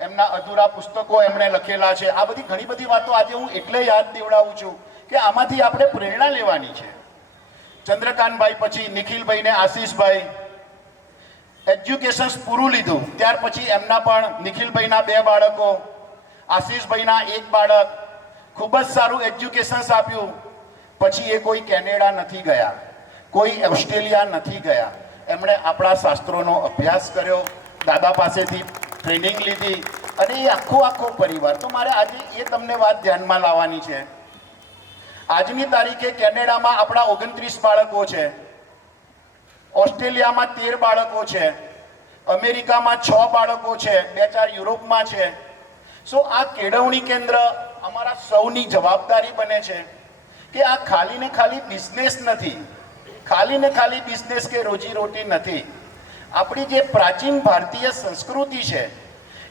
એમના અધૂરા પુસ્તકો એમણે લખેલા છે. આ બધી ઘણી બધી વાતો આજે હું એટલે યાદ દેવડાવું છું કે આમાંથી આપણે પ્રેરણા લેવાની છે. ચંદ્રકાંતભાઈ પછી નિખિલભાઈ ને આશીષભાઈ એજ્યુકેશન પૂરું લીધું, ત્યાર પછી એમના પણ નિખિલભાઈના 2 બાળકો, આશીષભાઈના 1 બાળક, ખૂબ જ સારું એજ્યુકેશન આપ્યું. પછી એ કોઈ કેનેડા નથી ગયા, કોઈ ઓસ્ટ્રેલિયા નથી ગયા. એમણે આપણા શાસ્ત્રોનો અભ્યાસ કર્યો, દાદા પાસેથી ટ્રેનિંગ લીધી, અને એ આખો પરિવાર. તો મારે આજે એ તમને વાત ધ્યાનમાં લાવવાની છે. આજની તારીખે કેનેડામાં આપણા 29 બાળકો છે, ઓસ્ટ્રેલિયામાં 13 બાળકો છે, અમેરિકામાં 6 બાળકો છે, 2-4 યુરોપમાં છે. આ કેળવણી કેન્દ્ર અમારા સૌની જવાબદારી બને છે કે આ ખાલી ને ખાલી બિઝનેસ નથી, ખાલી ને ખાલી બિઝનેસ કે રોજીરોટી નથી. આપણી જે પ્રાચીન ભારતીય સંસ્કૃતિ છે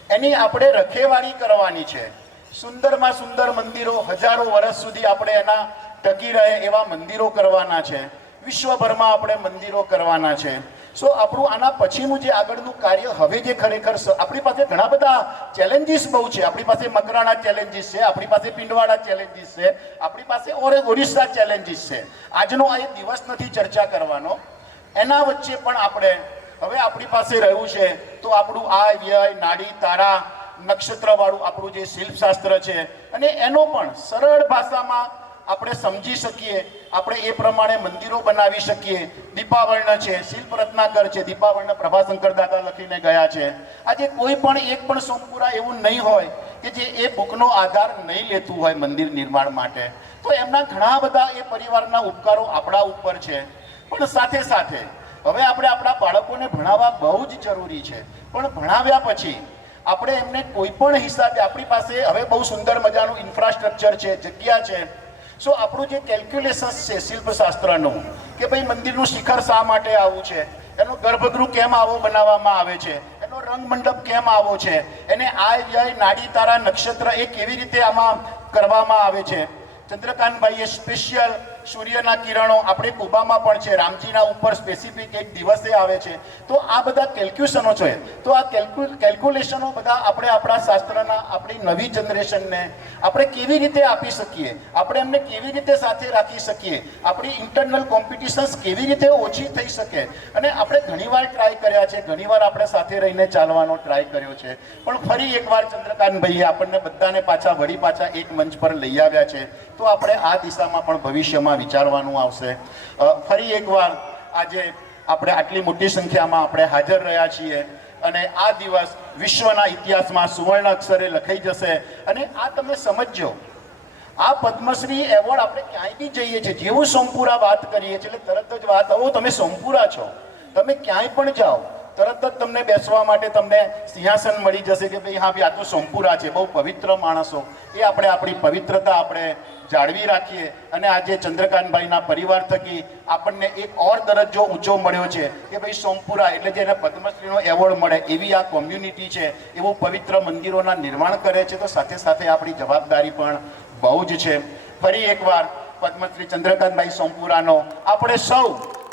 એની આપણે રખેવાળી કરવાની છે. સુંદરમાં સુંદર મંદિરો હજારો વર્ષ સુધી આપણે એના ટકી રહે એવા મંદિરો કરવાના છે. વિશ્વભરમાં આપણે મંદિરો કરવાના છે. સો આપણું આના પછીનું જે આગળનું કાર્ય હવે જે ખરેખર આપણી પાસે ઘણા બધા ચેલેન્જીસ બહુ છે. આપણી પાસે મકરાણા ચેલેન્જીસ છે, આપણી પાસે પિંડવાડા ચેલેન્જીસ છે, આપણી પાસે ઓરિસ્સા ચેલેન્જીસ છે. આજનો આ એક દિવસ નથી ચર્ચા કરવાનો. એના વચ્ચે પણ આપણે હવે આપણી પાસે રહ્યું છે તો આપણું આ વ્યય નાડી તારા નક્ષત્રવાળું આપણું જે શિલ્પશાસ્ત્ર છે અને એનો પણ સરળ ભાષામાં આપણે સમજી શકીએ, આપણે એ પ્રમાણે મંદિરો બનાવી શકીએ. દીપાવર્ણ છે, શિલ્પ રત્નાકર છે, દીપાવર્ણ પ્રભાશંકર દાદા લખીને ગયા છે. આજે કોઈ પણ એક પણ સોમપુરા એવું નહીં હોય કે જે એ બુકનો આધાર નહીં લેતું હોય મંદિર નિર્માણ માટે. તો એમના ઘણા બધા એ પરિવારના ઉપકારો આપણા ઉપર છે. પણ સાથે સાથે હવે આપણે આપણા બાળકોને ભણાવવા બહુ જ જરૂરી છે. પણ ભણાવ્યા પછી આપણે એમને કોઈ પણ હિસાબે આપણી પાસે હવે બહુ સુંદર મજાનું ઇન્ફ્રાસ્ટ્રક્ચર છે, જગ્યા છે. સો આપણું જે કેલ્ક્યુલેશન્સ છે શિલ્પશાસ્ત્રનું કે ભાઈ મંદિરનું શિખર શા માટે આવું છે, એનો ગર્ભગૃહ કેમ આવો બનાવવામાં આવે છે, એનો રંગ મંડપ કેમ આવો છે, એને આ વ્યય નાડી તારા નક્ષત્ર એ કેવી રીતે આમાં કરવામાં આવે છે. ચંદ્રકાંતભાઈએ સ્પેશિયલ સૂર્યના કિરણો આપણે કુબામાં પણ છે, રામજીના ઉપર સ્પેસિફિક એક દિવસે આવે છે. તો આ બધા કેલ્ક્યુલેશનો છે. તો આ કેલ્ક્યુલેશનો બધા આપણે આપણા શાસ્ત્રના આપણી નવી જનરેશનને આપણે કેવી રીતે આપી શકીએ, આપણે એમને કેવી રીતે સાથે રાખી શકીએ, આપણી ઇન્ટરનલ કોમ્પિટિશન્સ કેવી રીતે ઓછી થઈ શકે. અને આપણે ઘણીવાર ટ્રાય કર્યા છે, ઘણીવાર આપણે સાથે રહીને ચાલવાનો ટ્રાય કર્યો છે. પણ ફરી એકવાર ચંદ્રકાંતભાઈએ આપણને બધાને પાછા એક મંચ પર લઈ આવ્યા છે. તો આપણે આ દિશામાં પણ ભવિષ્યમાં વિચારવાનું આવશે. ફરી એકવાર આજે આપણે આટલી મોટી સંખ્યામાં આપણે હાજર રહ્યા છીએ અને આ દિવસ વિશ્વના ઇતિહાસમાં સુવર્ણ અક્ષરે લખાઈ જશે. અને આ તમે સમજજો, આ પદ્મશ્રી એવોર્ડ આપણે ક્યાંય બી જઈએ છીએ, જેવું સોમપુરા વાત કરીએ છીએ એટલે તરત જ વાત આવો તમે સોમપુરા છો, તમે ક્યાંય પણ જાઓ તરત જ તમને બેસવા માટે તમને સિંહાસન મળી જશે કે ભાઈ હા ભાઈ આ તો સોમપુરા છે, બહુ પવિત્ર માણસો. એ આપણે આપણી પવિત્રતા આપણે જાળવી રાખીએ. અને આજે ચંદ્રકાંતભાઈના પરિવાર થકી આપણને એક ઓર દરજ્જો ઊંચો મળ્યો છે કે ભાઈ સોમપુરા એટલે જેને પદ્મશ્રીનો એવોર્ડ મળે એવી આ કોમ્યુનિટી છે, એવું પવિત્ર મંદિરોના નિર્માણ કરે છે. તો સાથે સાથે આપણી જવાબદારી પણ બહુ જ છે. ફરી એકવાર પદ્મશ્રી ચંદ્રકાંતભાઈ સોમપુરાનો આપણે સૌ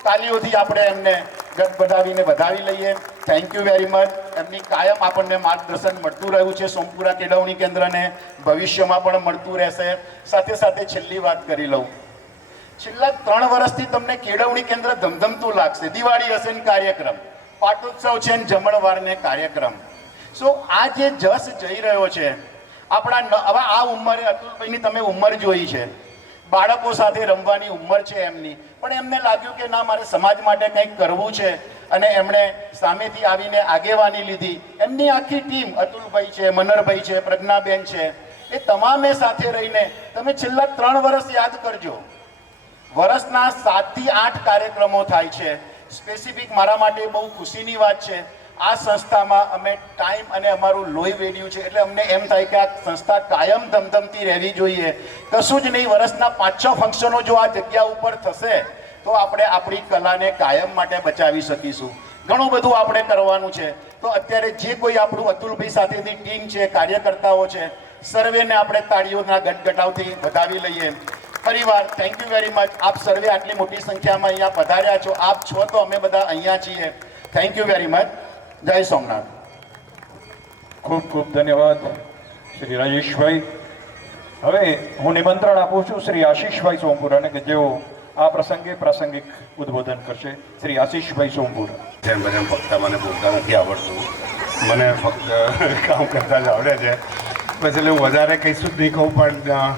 તાલીઓથી આપણે એમને ગદગદાવીને વધાવી લઈએ. Thank you very much. એમની કાયમ આપણને માર્ગદર્શન મળતું રહ્યું છે સોમપુરા કેળવણી કેન્દ્રને, ભવિષ્યમાં પણ મળતું રહેશે. સાથે સાથે છેલ્લી વાત કરી લઉં, છેલ્લા 3 વર્ષથી તમને કેળવણી કેન્દ્ર ધમધમતું લાગશે. દિવાળી હશે ને કાર્યક્રમ, પાટોત્સવ છે ને જમણવારને કાર્યક્રમ. સો આ જે જસ જઈ રહ્યો છે આપણા હવે આ ઉંમરે, અતુલભાઈની તમે ઉંમર જોઈ છે, બાળકો સાથે રમવાની ઉંમર છે એમની, પણ એમને લાગ્યું કે ના મારે સમાજ માટે કંઈક કરવું છે અને એમણે સામેથી આવીને આગેવાની લીધી. એમની આખી ટીમ, અતુલભાઈ છે, મનરભાઈ છે, પ્રજ્ઞાબેન છે, એ તમામે સાથે રહીને તમે છેલ્લા 3 વર્ષ યાદ કરજો, વર્ષના 7 થી 8 કાર્યક્રમો થાય છે. સ્પેસિફિક મારા માટે બહુ ખુશીની વાત છે, આ સંસ્થામાં અમે ટાઈમ અને અમારું લોહી વેડ્યું છે. એટલે અમને એમ થાય કે આ સંસ્થા કાયમ ધમધમતી રહેવી જોઈએ. કશું જ નહીં, વર્ષના 5-6 ફંક્શનો જો આ જગ્યા ઉપર થશે તો આપણે આપણી કલાને કાયમ માટે બચાવી શકીશું. ઘણું બધું આપણે કરવાનું છે. તો અત્યારે જે કોઈ આપણું અતુલભાઈ સાથેની ટીમ છે, કાર્યકર્તાઓ છે, સર્વેને આપણે તાળીઓના ગટગટાવથી વધાવી લઈએ. ફરીવાર થેન્ક યુ વેરી મચ. આપ સર્વે આટલી મોટી સંખ્યામાં અહીંયા પધાર્યા છો. આપ છો તો અમે બધા અહીંયા છીએ. Thank you very much. જય સોમનાથ. ખૂબ ખૂબ ધન્યવાદ શ્રી રાજેશભાઈ. હવે હું નિમંત્રણ આપું છું શ્રી આશીષભાઈ સોમપુરાને કે જેઓ આ પ્રસંગે પ્રાસંગિક ઉદ્બોધન કરશે. શ્રી આશીષભાઈ સોમપુરા. જેમ બને ફક્ત મને બોલતા નથી આવડતું, મને ફક્ત કામ કરતા જ આવડે છે. પછી એટલે હું વધારે કહીશું જ નહીં કહું, પણ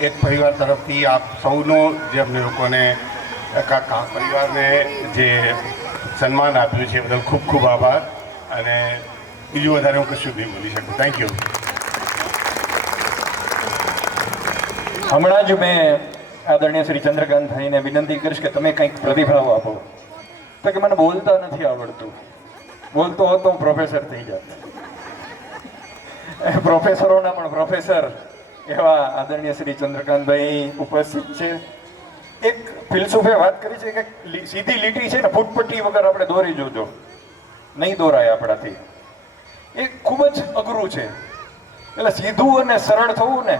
એક પરિવાર તરફથી આપ સૌનો જે અમને લોકોને કાકા પરિવારને જે સન્માન આપ્યું છે બદલ ખૂબ ખૂબ આભાર. અને બીજું વધારે હું કશું જ નહીં બોલી શકું. Thank you. હમણાં જ મેં આદરણીય શ્રી ચંદ્રકાંતભાઈને વિનંતી કરીશ કે તમે કંઈક પ્રતિભાવ આપો, તો કે મને બોલતા નથી આવડતું, બોલતો હોત તો હું પ્રોફેસર થઈ જાત. પ્રોફેસરોના પણ પ્રોફેસર એવા આદરણીય શ્રી ચંદ્રકાંતભાઈ ઉપસ્થિત છે. એક ફિલસૂફે વાત કરી છે કે સીધી લીટી છે ને ફૂટપટ્ટી વગર આપણે દોરી જોજો, નહીં દોરાય આપણાથી. એ ખૂબ જ અઘરું છે. એટલે સીધું અને સરળ થવું ને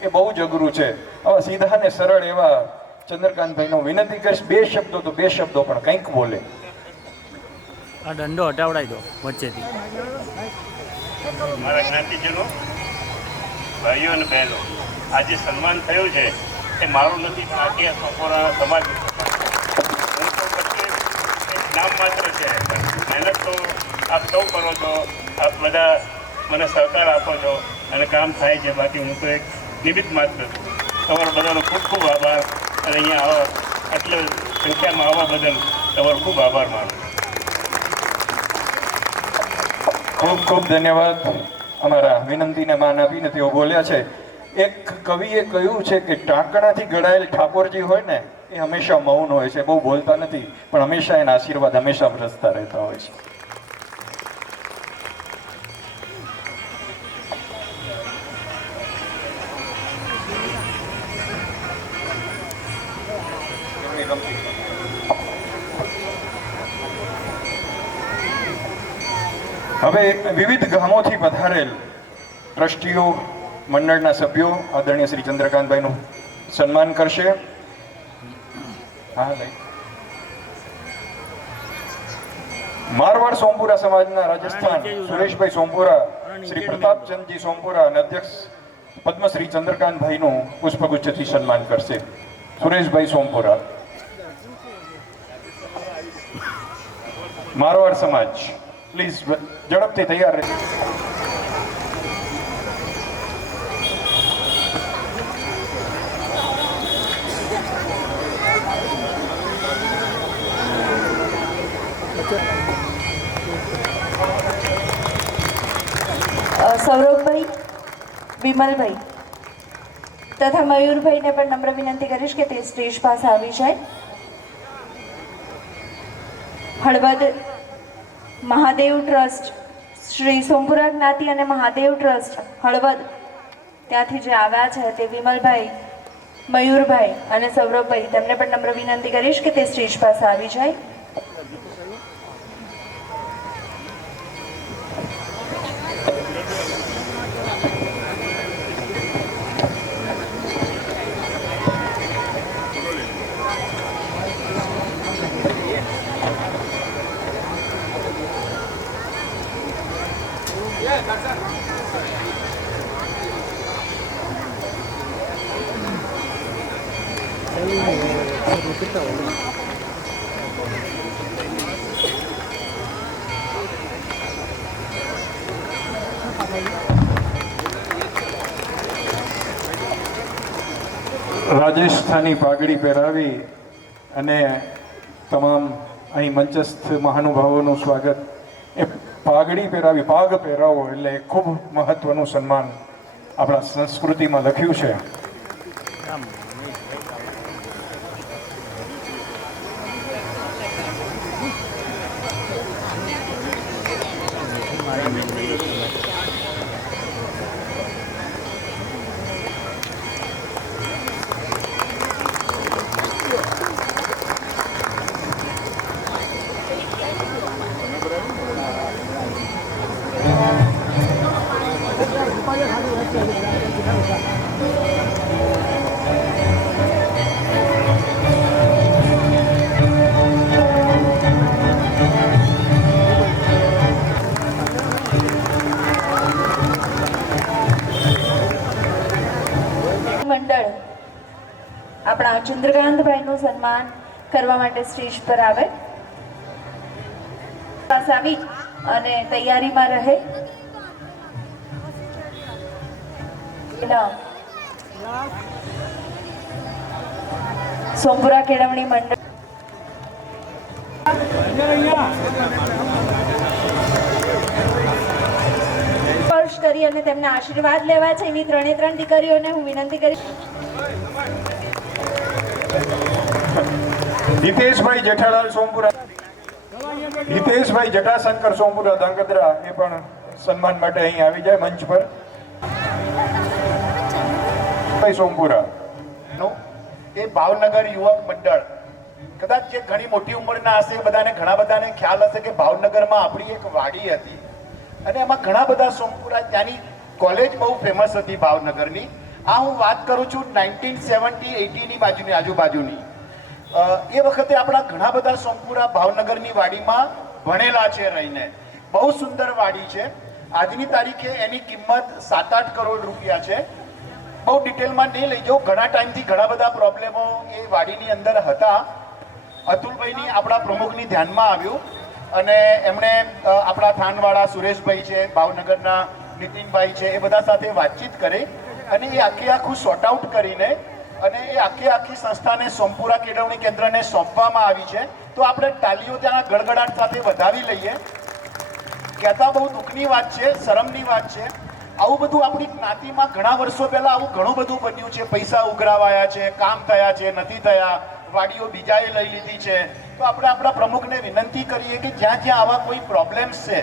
એ બહુ જ અઘરું છે. આવા સીધા અને સરળ એવા ચંદ્રકાંતભાઈનો વિનંતી કરીશ, 2 શબ્દો તો 2 શબ્દો પણ કંઈક બોલે. આ દંડો હટાવડાવી દો વચ્ચેથી. મારા જ્ઞાતિજનો, ભાઈઓ અને બહેનો, આજે સન્માન થયું છે એ મારું નથી, પણ આખી સંપૂર્ણ સમાજનું હું તો પછી એક નામ માત્ર છે. મહેનત તો આપ સૌ કરો છો, આપ બધા મને સહકાર આપો છો અને કામ થાય છે. બાકી હું તો એક નિમિત્ત માત્ર છું. તમારો બધાનો ખૂબ ખૂબ આભાર. અને અહીંયા આવા આટલી સંખ્યામાં આવવા બદલ તમારો ખૂબ આભાર માનું. ખૂબ ખૂબ ધન્યવાદ. અમારા વિનંતીને માન આપીને તેઓ બોલ્યા છે. એક કવિએ કહ્યું છે કે ટાંકણાથી ઘડાયેલ ઠાકોરજી હોય ને એ હંમેશા મૌન હોય છે, બહુ બોલતા નથી, પણ હંમેશા એના આશીર્વાદ હંમેશા વરસતા રહેતા હોય છે. હવે વિવિધ ગામોથી પધારેલ ટ્રસ્ટીઓ મંડળના સભ્યો આદરણીય શ્રી ચંદ્રકાંતભાઈનું સન્માન કરશે. મારવાડ સોમપુરા સમાજના રાજસ્થાન સુરેશભાઈ સોમપુરા, શ્રી પ્રતાપચંદજી સોમપુરા અને અધ્યક્ષ પદ્મશ્રી ચંદ્રકાંતભાઈનું પુષ્પગુચ્છથી સન્માન કરશે. સુરેશભાઈ સોમપુરા, મારવાડ સમાજ, પ્લીઝ ઝડપથી તૈયાર રહે. સૌરભભાઈ, વિમલભાઈ તથા મયુરભાઈને પણ નમ્ર વિનંતી કરીશ કે તે સ્ટેજ પાસે આવી જાય. હળવદ મહાદેવ ટ્રસ્ટ, શ્રી સોમપુરા જ્ઞાતિ અને મહાદેવ ટ્રસ્ટ હળવદ, ત્યાંથી જે આવ્યા છે તે વિમલભાઈ, મયુરભાઈ અને સૌરભભાઈ, તેમને પણ નમ્ર વિનંતી કરીશ કે તે સ્ટેજ પાસે આવી જાય. રાજસ્થાની પાઘડી પહેરાવી અને તમામ અહીં મંચસ્થ મહાનુભાવોનું સ્વાગત. એ પાઘડી પહેરાવી, પાગ પહેરાવો એટલે ખૂબ મહત્વનું સન્માન આપણા સંસ્કૃતિમાં લખ્યું છે. મંડળ આપણા ચંદ્રકાંતભાઈનું સન્માન કરવા માટે સ્ટેજ પર આવે, પાસ આવી અને તૈયારીમાં રહે. સોમપુરા કેળવણી મંડળ સ્પર્શ કરી અને તેમના આશીર્વાદ લેવા છે. એવી 3 દીકરીઓને હું વિનંતી કરીશ. હિતેશભાઈ જેઠાલાલ સોમપુરા, હિતેશભાઈ જટાશંકર સોમપુરા ધાંગધ્રા, એ પણ સન્માન માટે અહીં આવી જાય મંચ પર. દિનેશભાઈ સોમપુરા. એ ભાવનગર યુવક મંડળ, કદાચ જે ઘણી મોટી ઉંમરના હશે એ બધાને ઘણા બધાને ખ્યાલ હશે કે ભાવનગરમાં આપણી એક વાડી હતી અને એમાં ઘણા બધા સોમપુરા, ત્યાંની કોલેજ બહુ ફેમસ હતી ભાવનગરની. આ હું વાત કરું છું 1970-80ની બાજુની આજુબાજુની. એ વખતે આપણા ઘણા બધા સોમપુરા ભાવનગરની વાડીમાં ભણેલા છે રહીને. બહુ સુંદર વાડી છે. આજની તારીખે એની કિંમત 7-8 કરોડ રૂપિયા છે. બહુ ડિટેલમાં નહીં લઈ જાઉં, ઘણા ટાઈમથી ઘણા બધા પ્રોબ્લેમો એ વાડીની અંદર હતા. અતુલભાઈની આપણા પ્રમુખની ધ્યાનમાં આવ્યું અને એમણે આપણા થાનવાળા સુરેશભાઈ છે, ભાવનગરના નીતિનભાઈ છે, એ બધા સાથે વાતચીત કરી અને એ આખું સોર્ટ આઉટ કરીને અને એ આખી સંસ્થાને સોમપુરા કેળવણી કેન્દ્રને સોંપવામાં આવી છે. તો આપણે તાલીઓ ત્યાં ગડગડાટ સાથે વધાવી લઈએ. કહેતા બહુ દુઃખની વાત છે, શરમની વાત છે. આવું બધું આપણી જ્ઞાતિમાં ઘણા વર્ષો પહેલા આવું ઘણું બધું બન્યું છે. પૈસા ઉઘરાવાયા છે, કામ થયા છે, નથી થયા, વાડીઓ બીજાએ લઈ લીધી છે. તો આપણે આપણા પ્રમુખને વિનંતી કરીએ કે જ્યાં જ્યાં આવા કોઈ પ્રોબ્લેમ્સ છે,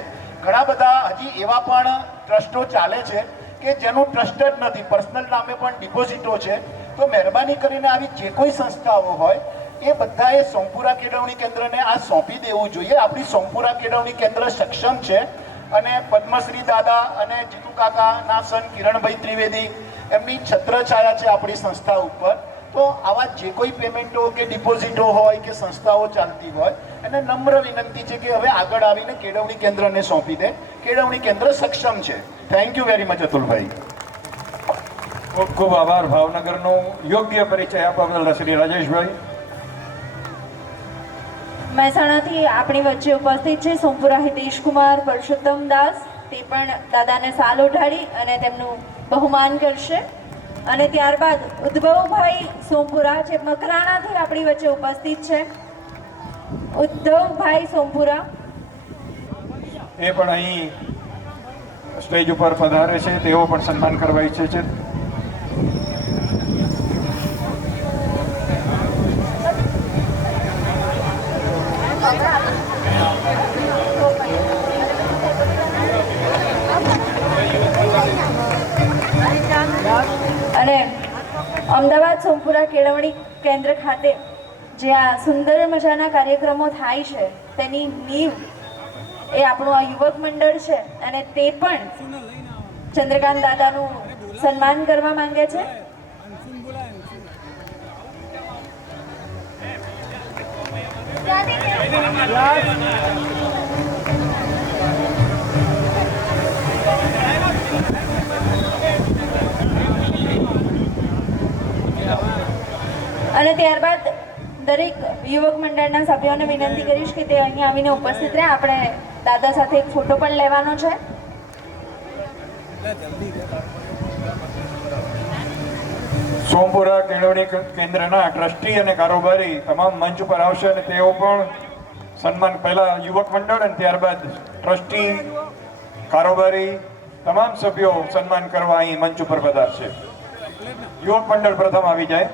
ઘણા બધા હજી એવા પણ ટ્રસ્ટો ચાલે છે કે જેનું ટ્રસ્ટ જ નથી, પર્સનલ નામે પણ ડિપોઝિટો છે. તો મહેરબાની કરીને આવી જે કોઈ સંસ્થાઓ હોય એ બધાએ સોમપુરા કેળવણી કેન્દ્રને આ સોંપી દેવું જોઈએ. આપણી સોમપુરા કેળવણી કેન્દ્ર સક્ષમ છે અને પદ્મશ્રી દાદા અને જીતુ કાકાના સન કિરણભાઈ ત્રિવેદી એમની છત્રછાયા છે આપણી સંસ્થા ઉપર. તો આવા જે કોઈ પેમેન્ટો કે ડિપોઝિટો હોય કે સંસ્થાઓ ચાલતી હોય એને નમ્ર વિનંતી છે કે હવે આગળ આવીને કેળવણી કેન્દ્રને સોંપી દે. કેળવણી કેન્દ્ર સક્ષમ છે. થેન્ક યુ વેરી મચ અતુલભાઈ. ખૂબ ખૂબ આભાર. ભાવનગરનો યોગ્ય પરિચય આપવા બદલ શ્રી રાજેશભાઈ. મહેસાણાથી આપણી વચ્ચે ઉપસ્થિત છે સોમપુરા હિતેશકુમાર પરસોત્તમ દાસ. તે પણ દાદાને સાલ ઉઠાડી અને તેમનું બહુમાન કરશે. અને ત્યારબાદ ઉદ્ભવભાઈ સોમપુરા જે મકરાણાથી આપણી વચ્ચે ઉપસ્થિત છે. ઉદ્ધવભાઈ સોમપુરા એ પણ અહીં સ્ટેજ ઉપર પધારે છે. તેઓ પણ સન્માન કરવા ઈચ્છે છે. અને અમદાવાદ સોમપુરા કેળવણી કેન્દ્ર ખાતે જે આ સુંદર મજાના કાર્યક્રમો થાય છે તેની નીવ એ આપણું આ યુવક મંડળ છે અને તે પણ ચંદ્રકાંત દાદાનું સન્માન કરવા માંગે છે. અને ત્યારબાદ દરેક યુવક મંડળના સભ્યોને વિનંતી કરીશ કે તે અહીંયા આવીને ઉપસ્થિત રહે. આપણે દાદા સાથે એક ફોટો પણ લેવાનો છે. સોમપુરા કેળવણી કેન્દ્રના ટ્રસ્ટી અને કારોબારી તમામ મંચ ઉપર આવશે અને તેઓ પણ સન્માન, પહેલા યુવક મંડળ અને ત્યારબાદ ટ્રસ્ટી, કારોબારી તમામ સભ્યો સન્માન કરવા અહીં મંચ ઉપર પધારશે. યુવક મંડળ પ્રથમ આવી જાય.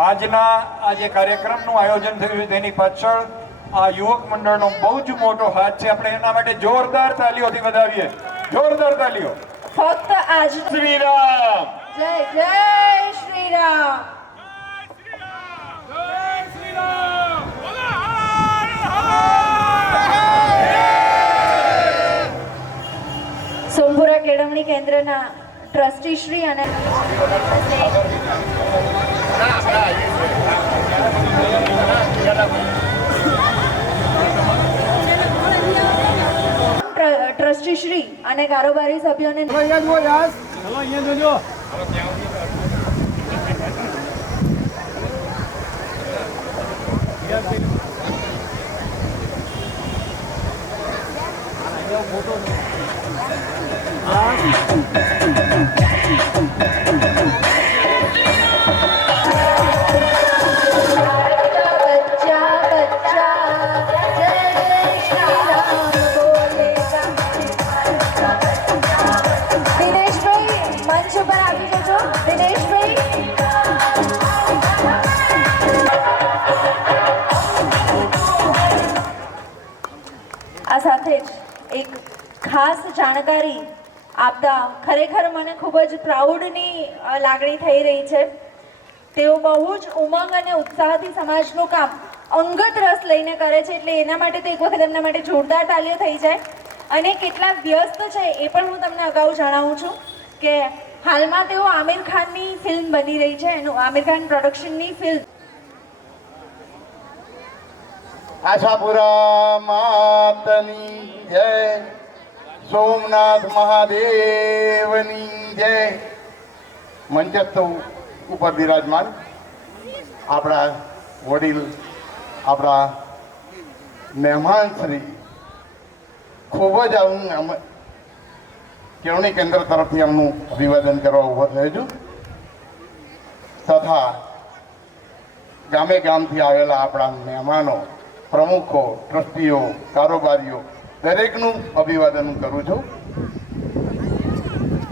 આજના આ જે કાર્યક્રમનું આયોજન થયું છે તેની પાછળ આ યુવક મંડળનો બહુ જ મોટો હાથ છે. આપણે એના માટે જોરદાર તાલીઓથી વધાવીએ. જોરદાર તાલીઓ. ફક્ત આજ શ્રી રામ. જય જય શ્રી રામ. સોમપુરા કેળવણી કેન્દ્રના ટ્રસ્ટી શ્રી અને ટ્રસ્ટી શ્રી અને કારોબારી સભ્યોને આ સાથે જ એક ખાસ જાણકારી આપતા ખરેખર મને ખૂબ જ પ્રાઉડની લાગણી થઈ રહી છે. તેઓ બહુ જ ઉમંગ અને ઉત્સાહથી સમાજનું કામ અંગત રસ લઈને કરે છે, એટલે એના માટે તો એક વખત એમના માટે જોરદાર તાલીઓ થઈ જાય. અને કેટલા વ્યસ્ત છે એ પણ હું તમને અગાઉ જણાવું છું કે હાલમાં તેઓ આમિર ખાનની ફિલ્મ બની રહી છે, એનું આમિર ખાન પ્રોડક્શનની ફિલ્મ. આશાપુરા માતની જય, સોમનાથ મહાદેવની જય. મંચસ્થ ઉપર બિરાજમાન આપણા વડીલ, આપણા મહેમાન શ્રી, ખૂબ જ કેળવણી કેન્દ્ર તરફથી એમનું અભિવાદન કરવા ઊભો થયો છું. તથા ગામે ગામથી આવેલા આપણા મહેમાનો, પ્રમુખો, ટ્રસ્ટીઓ, કારોબારીઓ દરેકનું અભિવાદન હું કરું છું.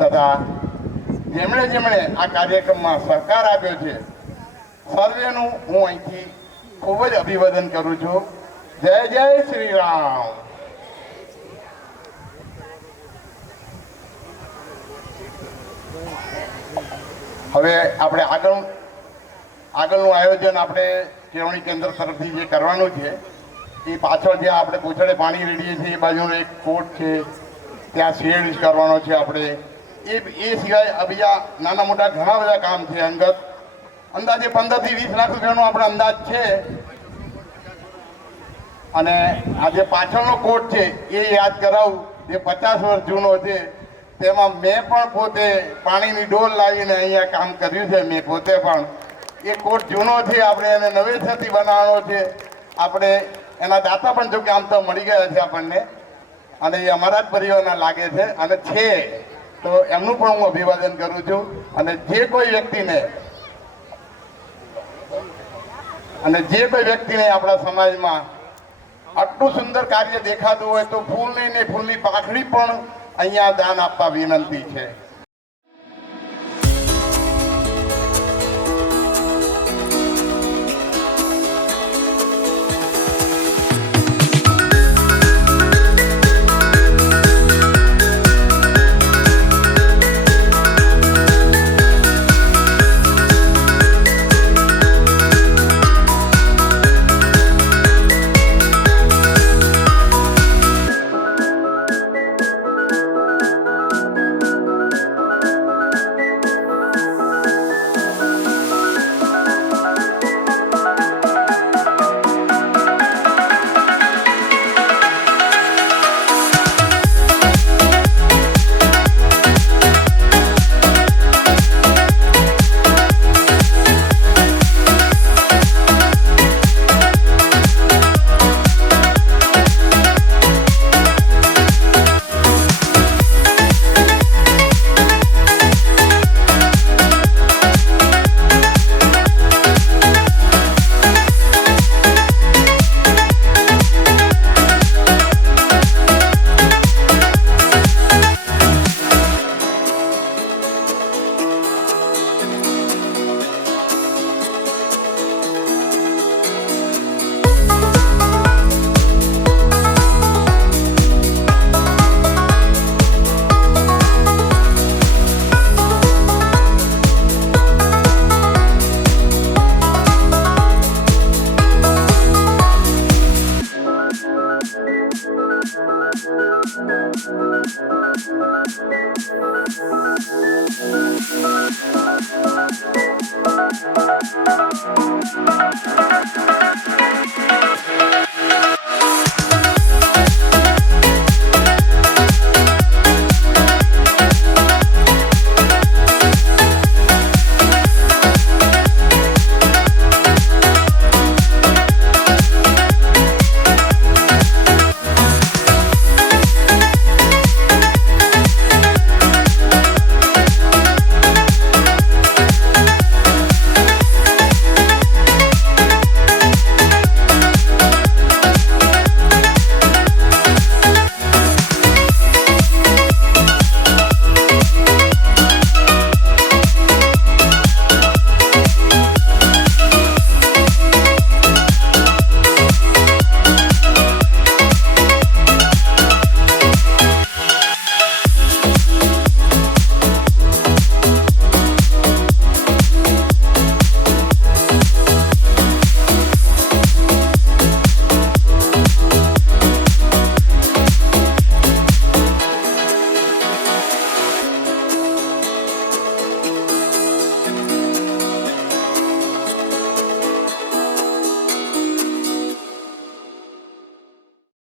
તથા જેમણે જેમણે આ કાર્યક્રમમાં સહકાર આપ્યો છે સર્વેનું હું અહીંથી ખૂબ જ અભિવાદન કરું છું. જય જય શ્રી રામ. હવે આપણે આગળનું આયોજન આપણે કેળવણી કેન્દ્ર તરફથી જે કરવાનું છે એ પાછળ જ્યાં આપણે પૂછડે પાણી રેડીએ છીએ એ બાજુનો એક કોટ છે, ત્યાં શેડ કરવાનો છે આપણે. એ સિવાય બીજા નાના મોટા ઘણા બધા કામ છે. અંદાજે 15 થી 20 લાખ રૂપિયાનો આપણો અંદાજ છે. અને આ જે પાછળનો કોટ છે એ યાદ કરાવું, જે 50 વર્ષ જૂનો છે. તેમાં મેં પણ પોતે પાણીની ડોલ લાવીને અહીંયા કામ કર્યું છે. મેં પોતે પણ એ કોટ જૂનો છે, આપણે એને નવેસરથી બનાવવાનો છે. આપણે એના દાતા પણ જો કે આમ તો મળી ગયા છે આપણને, અને એ અમારા જ પરિવારના લાગે છે અને છે, તો એમનું પણ હું અભિવાદન કરું છું. અને જે કોઈ વ્યક્તિને આપણા સમાજમાં આટલું સુંદર કાર્ય દેખાતું હોય તો ફૂલની ને ફૂલની પાખડી પણ અહીંયા દાન આપવા વિનંતી છે.